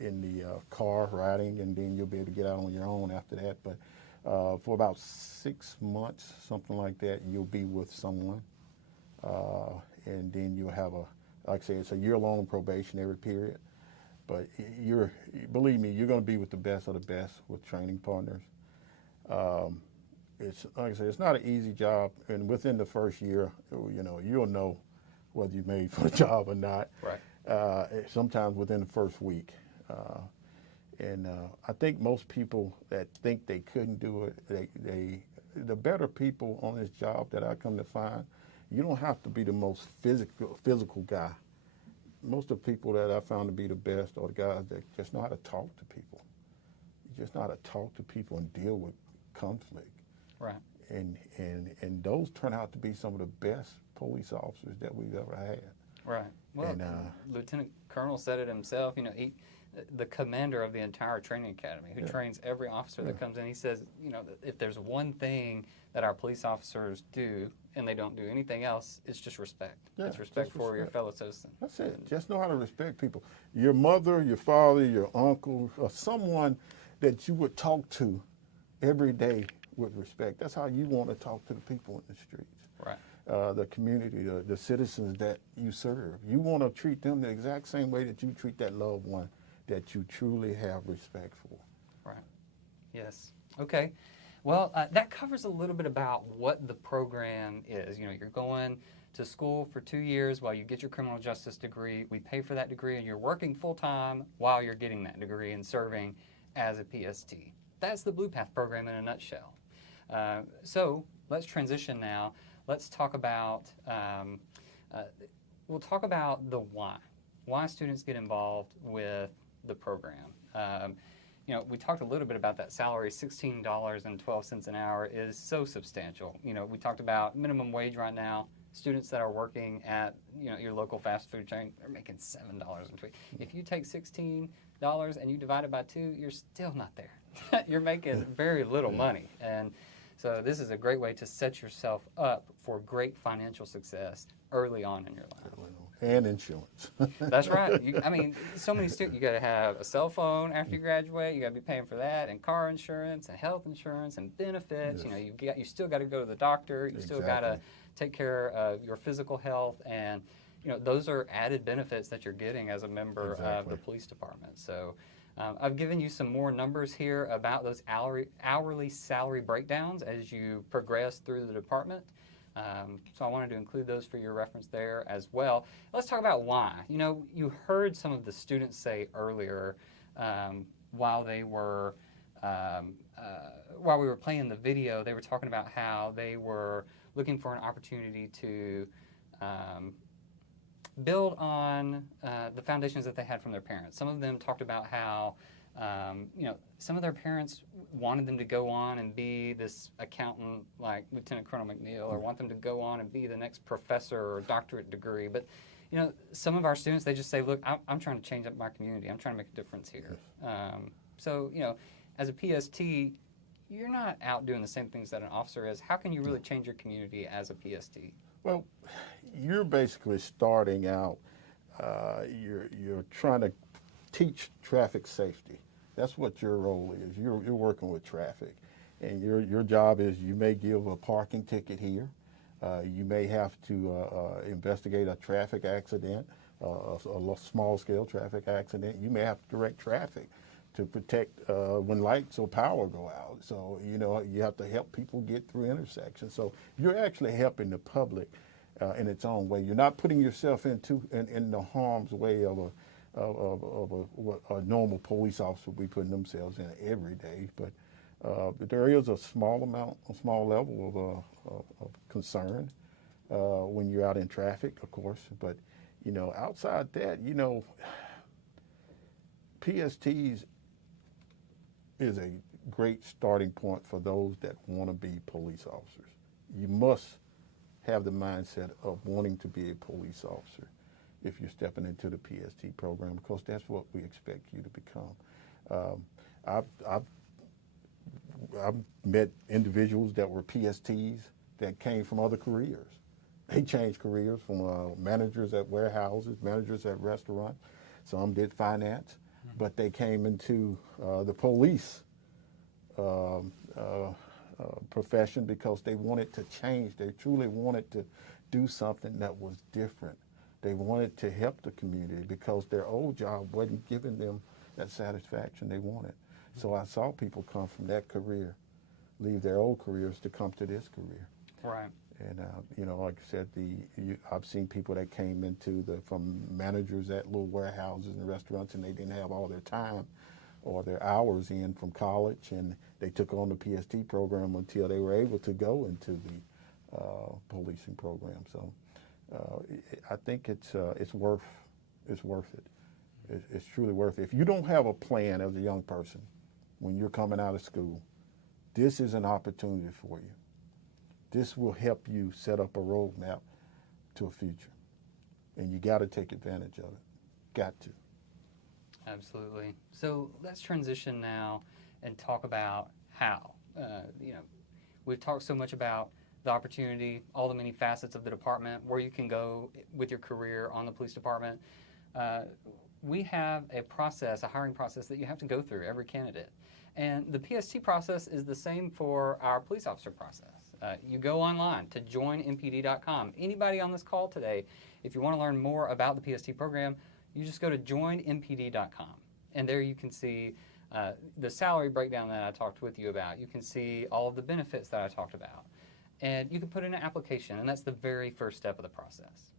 in the car riding, and then you'll be able to get out on your own after that. But for about 6 months, something like that, you'll be with someone, and then you'll have like I said, it's a year-long probationary period. But believe me, you're going to be with the best of the best with training partners. It's like I said, it's not an easy job, and within the first year, you'll know whether you made for the job or not. Right. Sometimes within the first week. And I think most people that think they couldn't do it, the better people on this job that I come to find, you don't have to be the most physical guy. Most of the people that I found to be the best are the guys that just know how to talk to people. You just know how to talk to people and deal with conflict. Right. And those turn out to be some of the best police officers that we've ever had. Right. Well, Lieutenant Colonel said it himself. The commander of the entire training academy who trains every officer that comes in, he says, if there's one thing that our police officers do and they don't do anything else, it's just respect. Yeah, it's respect for your fellow citizen. That's it. Just know how to respect people. Your mother, your father, your uncle, or someone that you would talk to every day with respect. That's how you want to talk to the people in the streets. Right. The community, the citizens that you serve. You want to treat them the exact same way that you treat that loved one that you truly have respect for. Right. Yes. Okay. Well, that covers a little bit about what the program is. You know, you're going to school for 2 years while you get your criminal justice degree. We pay for that degree, and you're working full-time while you're getting that degree and serving as a PST. That's the Blue Path program in a nutshell. So let's transition now. Let's talk about, we'll talk about the why students get involved with the program. You know, we talked a little bit about that salary. $16.12 an hour is so substantial. You know, we talked about minimum wage right now. Students that are working at, you know, your local fast food chain, they're making $7.20. If you take $16 and you divide it by 2, you're still not there. You're making very little money. And so this is a great way to set yourself up for great financial success early on in your life. And insurance. That's right. I mean, so many students, you got to have a cell phone after you graduate. You got to be paying for that, and car insurance, and health insurance, and benefits. Yes. You know, you still got to go to the doctor. You still got to take care of your physical health, and you know, those are added benefits that you're getting as a member of the police department. So I've given you some more numbers here about those hourly salary breakdowns as you progress through the department. So I wanted to include those for your reference there as well. Let's talk about why. You know, you heard some of the students say earlier while we were playing the video, they were talking about how they were looking for an opportunity to build on the foundations that they had from their parents. Some of them talked about how you know, some of their parents wanted them to go on and be this accountant like Lieutenant Colonel McNeill, or want them to go on and be the next professor or doctorate degree. But, you know, some of our students, they just say, look, I'm trying to change up my community. I'm trying to make a difference here. So, you know, as a PST, you're not out doing the same things that an officer is. How can you really change your community as a PST? Well, you're basically starting out, you're trying to teach traffic safety. That's what your role is. You're working with traffic, and your job is, you may give a parking ticket here. You may have to investigate a traffic accident, a small-scale traffic accident. You may have to direct traffic to protect when lights or power go out. So, you know, you have to help people get through intersections. So you're actually helping the public in its own way. You're not putting yourself in the harm's way of what a normal police officer would be putting themselves in every day. But there is a small level of concern when you're out in traffic, of course. But, you know, outside that, you know, PSTs is a great starting point for those that want to be police officers. You must have the mindset of wanting to be a police officer if you're stepping into the PST program, because that's what we expect you to become. I've met individuals that were PSTs that came from other careers. They changed careers from managers at warehouses, managers at restaurants. Some did finance, but they came into the police profession because they wanted to change. They truly wanted to do something that was different. They wanted to help the community because their old job wasn't giving them that satisfaction they wanted. So I saw people come from that career, leave their old careers to come to this career. Right. And you know, like I said, I've seen people that came into from managers at little warehouses and restaurants, and they didn't have all their time or their hours in from college, and they took on the PST program until they were able to go into the policing program. So I think it's worth it. It's truly worth it. If you don't have a plan as a young person when you're coming out of school, this is an opportunity for you. This will help you set up a roadmap to a future, and you got to take advantage of it. Got to. Absolutely. So let's transition now and talk about how. You know, we've talked so much about the opportunity, all the many facets of the department, where you can go with your career on the police department. We have a process, a hiring process that you have to go through, every candidate. And the PST process is the same for our police officer process. You go online to joinmpd.com. Anybody on this call today, if you want to learn more about the PST program, you just go to joinmpd.com. And there you can see the salary breakdown that I talked with you about. You can see all of the benefits that I talked about. And you can put in an application, and that's the very first step of the process.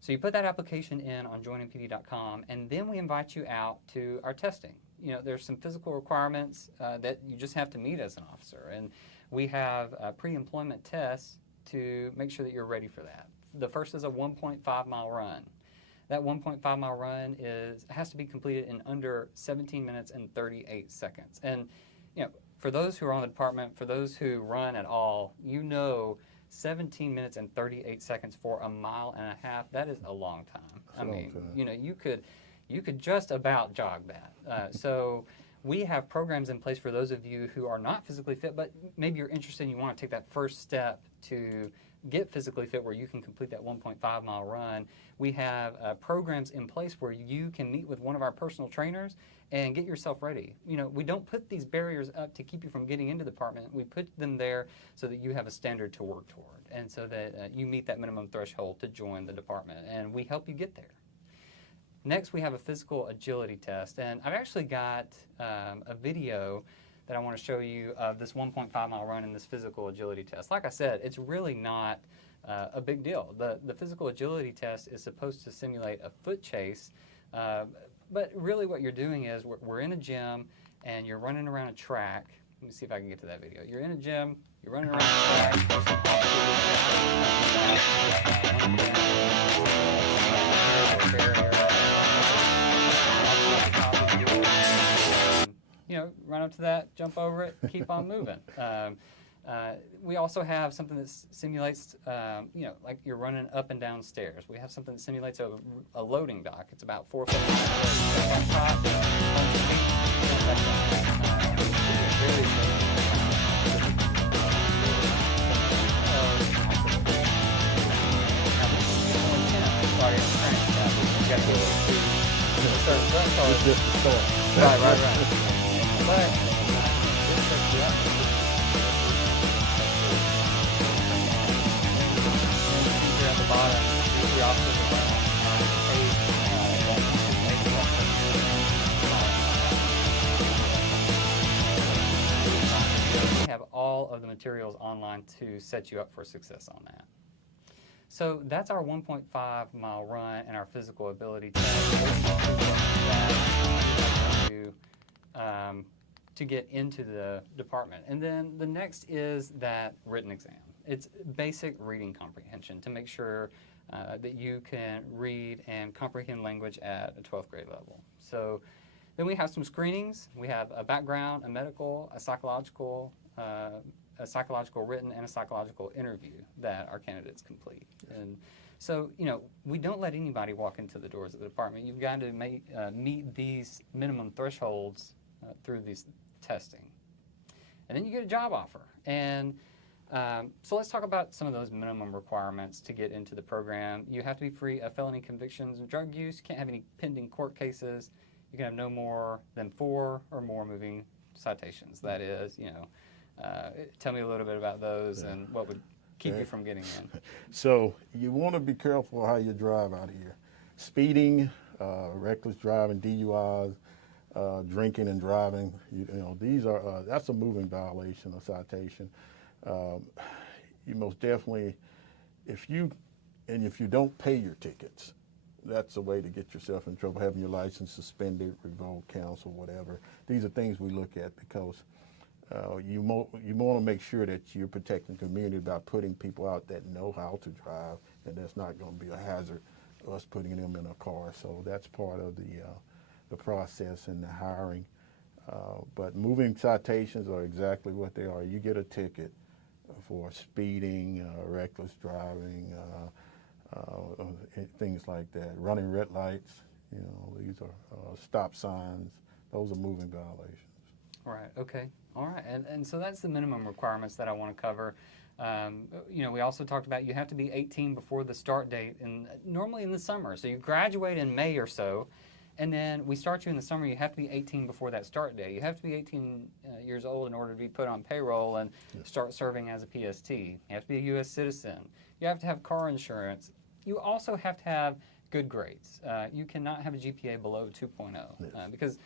So you put that application in on joinmpd.com, and then we invite you out to our testing. You know, there's some physical requirements that you just have to meet as an officer, and we have pre-employment tests to make sure that you're ready for that. The first is a 1.5-mile run. That 1.5-mile run has to be completed in under 17 minutes and 38 seconds. And you know, for those who are on the department, for those who run at all, you know 17 minutes and 38 seconds for a mile and a half, that is a long time. I mean, you know, you could just about jog that. So we have programs in place for those of you who are not physically fit, but maybe you're interested and you want to take that first step to get physically fit where you can complete that 1.5-mile run. We have programs in place where you can meet with one of our personal trainers and get yourself ready. You know, we don't put these barriers up to keep you from getting into the department. We put them there so that you have a standard to work toward and so that you meet that minimum threshold to join the department, and we help you get there. Next, we have a physical agility test, and I've actually got a video that I want to show you of this 1.5-mile run in this physical agility test. Like I said, it's really not a big deal. The physical agility test is supposed to simulate a foot chase, but really what you're doing is we're in a gym and you're running around a track. Let me see if I can get to that video. You're in a gym, you're running around a track. You know, run up to that, jump over it, keep on moving. We also have something that simulates, you know, like you're running up and down stairs. We have something that simulates a loading dock. It's about 4 foot high. On top, bunch of It's just the start. Right. But at the bottom, the officers we have all of the materials online to set you up for success on that. So that's our 1.5-mile run and our physical ability test. To get into the department. And then the next is that written exam. It's basic reading comprehension to make sure that you can read and comprehend language at a 12th grade level. So then we have some screenings. We have a background, a medical, a psychological written, and a psychological interview that our candidates complete. And so, you know, we don't let anybody walk into the doors of the department. You've got to meet these minimum thresholds through these testing. And then you get a job offer. And so let's talk about some of those minimum requirements to get into the program. You have to be free of felony convictions and drug use. You can't have any pending court cases. You can have no more than 4 or more moving citations. That is, you know, tell me a little bit about those and what would keep you from getting in. So you want to be careful how you drive out here. Speeding, reckless driving, DUIs, drinking and driving, you know, these are, that's a moving violation, a citation. You most definitely, if you don't pay your tickets, that's a way to get yourself in trouble, having your license suspended, revoked, canceled, whatever. These are things we look at because you want to make sure that you're protecting the community by putting people out that know how to drive, and that's not going to be a hazard, us putting them in a car. So that's part of the process and the hiring. But moving citations are exactly what they are. You get a ticket for speeding, reckless driving, things like that. Running red lights, you know, these are stop signs. Those are moving violations. Right, okay, all right. And so that's the minimum requirements that I want to cover. You know, we also talked about you have to be 18 before the start date, and normally in the summer. So you graduate in May or so, And then we start you in the summer. You have to be 18 before that start day. You have to be 18 years old in order to be put on payroll and start serving as a PST. You have to be a U.S. citizen. You have to have car insurance. You also have to have good grades. You cannot have a GPA below 2.0 because,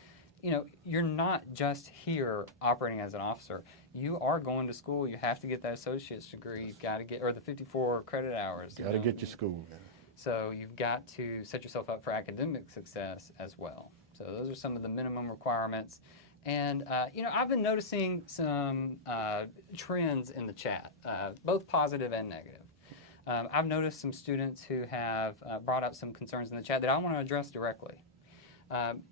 you know, you're not just here operating as an officer. You are going to school. You have to get that associate's degree. You've got to get, or the 54 credit hours. Got to get your school. So you've got to set yourself up for academic success as well. So those are some of the minimum requirements. And, you know, I've been noticing some trends in the chat, both positive and negative. I've noticed some students who have brought up some concerns in the chat that I want to address directly.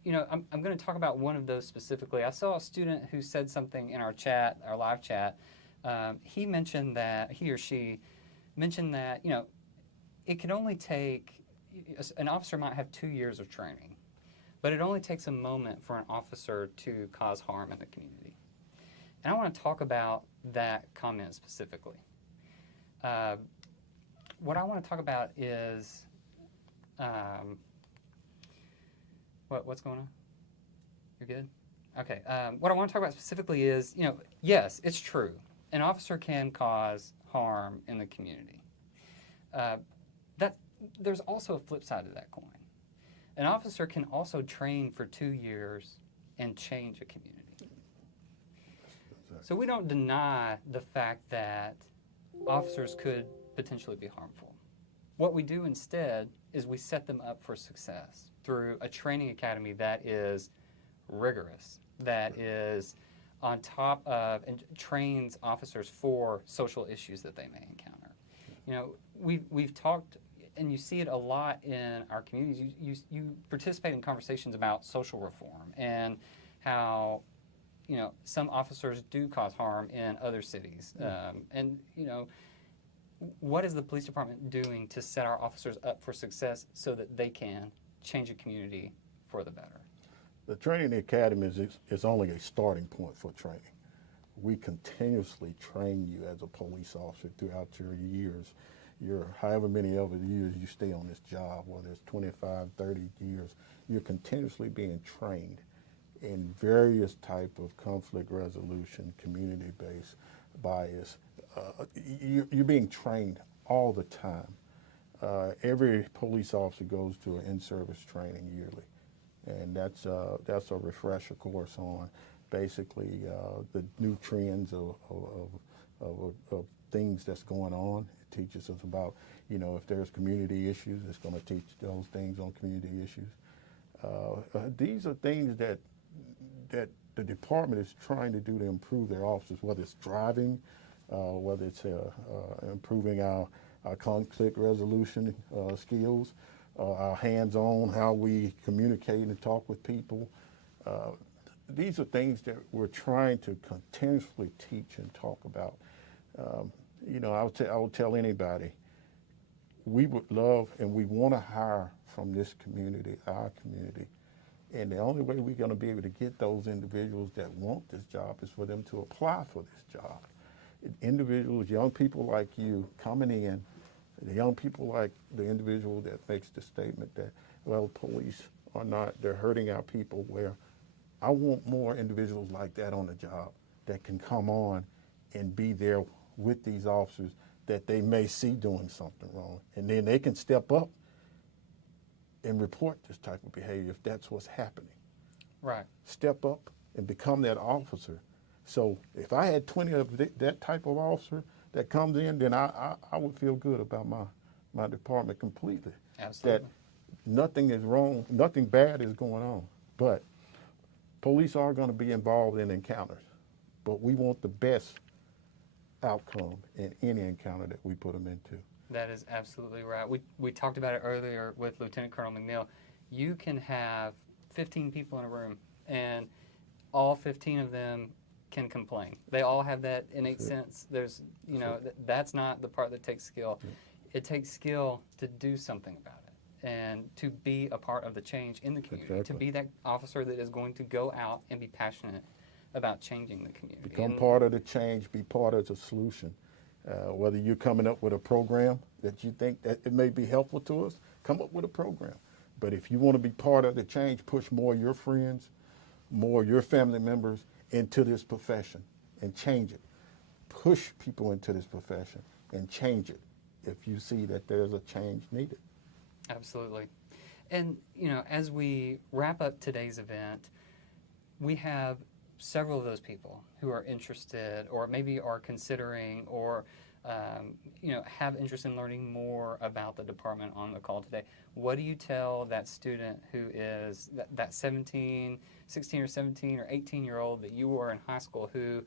You know, I'm going to talk about one of those specifically. I saw a student who said something in our chat, our live chat. He mentioned that, he or she mentioned that, you know, it can only take, an officer might have 2 years of training, but it only takes a moment for an officer to cause harm in the community. And I want to talk about that comment specifically. What I want to talk about is, what's going on? You're good? Okay. What I want to talk about specifically is, you know, yes, it's true. An officer can cause harm in the community. There's also a flip side to that coin. An officer can also train for 2 years and change a community. So we don't deny the fact that officers could potentially be harmful. What we do instead is we set them up for success through a training academy that is rigorous, that is on top of and trains officers for social issues that they may encounter. You know, we've talked, and you see it a lot in our communities. You participate in conversations about social reform and how, you know, some officers do cause harm in other cities. And, you know, what is the police department doing to set our officers up for success so that they can change a community for the better? The training academy is only a starting point for training. We continuously train you as a police officer throughout your years. However many other years you stay on this job, whether it's 25, 30 years, you're continuously being trained in various type of conflict resolution, community-based bias. You're being trained all the time. Every police officer goes to an in-service training yearly, and that's a refresher course on basically the new trends of things that's going on. It teaches us about, you know, if there's community issues, it's going to teach those things on community issues. These are things that the department is trying to do to improve their officers, whether it's driving, whether it's improving our conflict resolution skills, our hands-on, how we communicate and talk with people. These are things that we're trying to continuously teach and talk about. You know, I would tell anybody, we would love and we want to hire from this community, our community. And the only way we're going to be able to get those individuals that want this job is for them to apply for this job. Individuals, young people like you coming in, the young people like the individual that makes the statement that, well, police are not, they're hurting our people, where I want more individuals like that on the job that can come on and be there with these officers that they may see doing something wrong. And then they can step up and report this type of behavior if that's what's happening. Right. Step up and become that officer. So if I had 20 of that type of officer that comes in, then I would feel good about my department completely. Absolutely. That nothing is wrong, nothing bad is going on. But police are going to be involved in encounters. But we want the best outcome in any encounter that we put them into. That is absolutely right. We talked about it earlier with Lieutenant Colonel McNeill. You can have 15 people in a room, and all 15 of them can complain. They all have that innate sense. There's, you know, that's not the part that takes skill. It takes skill to do something about it and to be a part of the change in the community, to be that officer that is going to go out and be passionate about changing the community. Become part of the change, be part of the solution. Whether you're coming up with a program that you think that it may be helpful to us, come up with a program. But if you want to be part of the change, push more of your friends, more of your family members into this profession and change it. Push people into this profession and change it if you see that there's a change needed. Absolutely. And, you know, as we wrap up today's event, we have several of those people who are interested or maybe are considering or, you know, have interest in learning more about the department on the call today. What do you tell that student who is that 16 or 17 or 18-year-old that you were in high school who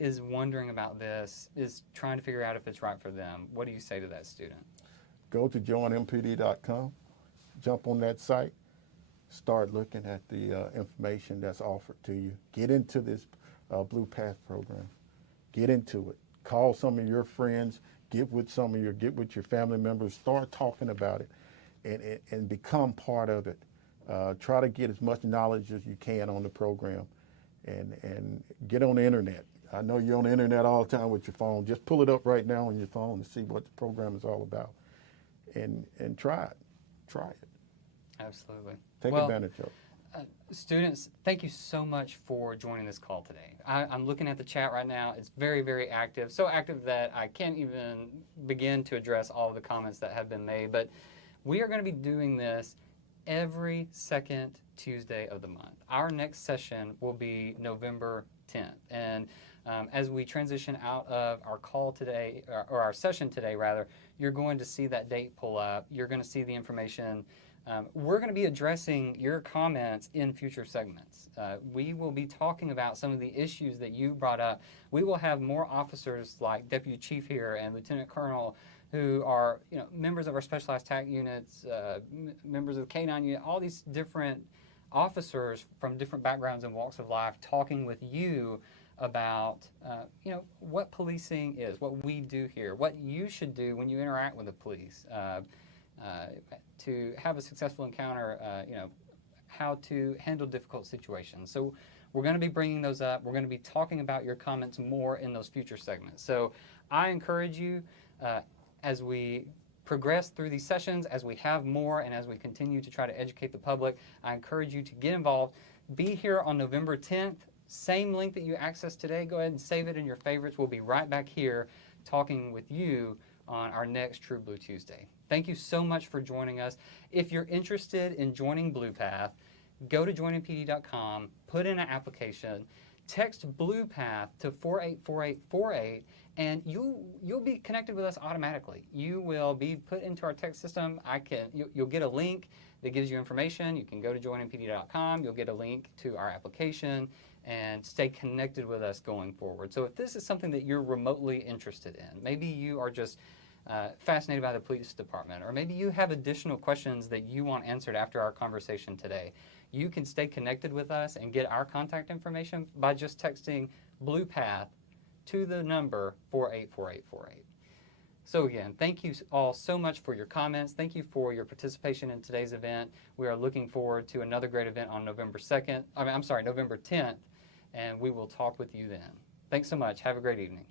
is wondering about this, is trying to figure out if it's right for them? What do you say to that student? Go to joinmpd.com, jump on that site, start looking at the information that's offered to you. Get into this Blue Path program. Get into it. Call some of your friends. Get with your family members. Start talking about it, and become part of it. Try to get as much knowledge as you can on the program, and get on the internet. I know you're on the internet all the time with your phone. Just pull it up right now on your phone and see what the program is all about, and try it. Try it. Absolutely. Take advantage of it. Students, thank you so much for joining this call today. I'm looking at the chat right now. It's very, very active. So active that I can't even begin to address all of the comments that have been made. But we are going to be doing this every second Tuesday of the month. Our next session will be November 10th. And as we transition out of our call today, or our session today rather, you're going to see that date pull up. You're going to see the information. We're going to be addressing your comments in future segments. We will be talking about some of the issues that you brought up. We will have more officers like Deputy Chief here and Lieutenant Colonel who are, you know, members of our specialized TAC units, members of the K-9 unit, all these different officers from different backgrounds and walks of life talking with you about, you know, what policing is, what we do here, what you should do when you interact with the police. To have a successful encounter, you know, how to handle difficult situations. So we're going to be bringing those up. We're going to be talking about your comments more in those future segments. So I encourage you, as we progress through these sessions, as we have more, and as we continue to try to educate the public, I encourage you to get involved. Be here on November 10th. Same link that you accessed today. Go ahead and save it in your favorites. We'll be right back here talking with you on our next True Blue Tuesday. Thank you so much for joining us. If you're interested in joining Blue Path, go to joinmpd.com, put in an application, text Blue Path to 484848, and you'll be connected with us automatically. You will be put into our text system. You'll get a link that gives you information. You can go to joinmpd.com. You'll get a link to our application and stay connected with us going forward. So if this is something that you're remotely interested in, maybe you are just fascinated by the police department, or maybe you have additional questions that you want answered after our conversation today, you can stay connected with us and get our contact information by just texting Blue Path to the number 484848. So again, thank you all so much for your comments. Thank you for your participation in today's event. We are looking forward to another great event on November 10th, and we will talk with you then. Thanks so much. Have a great evening.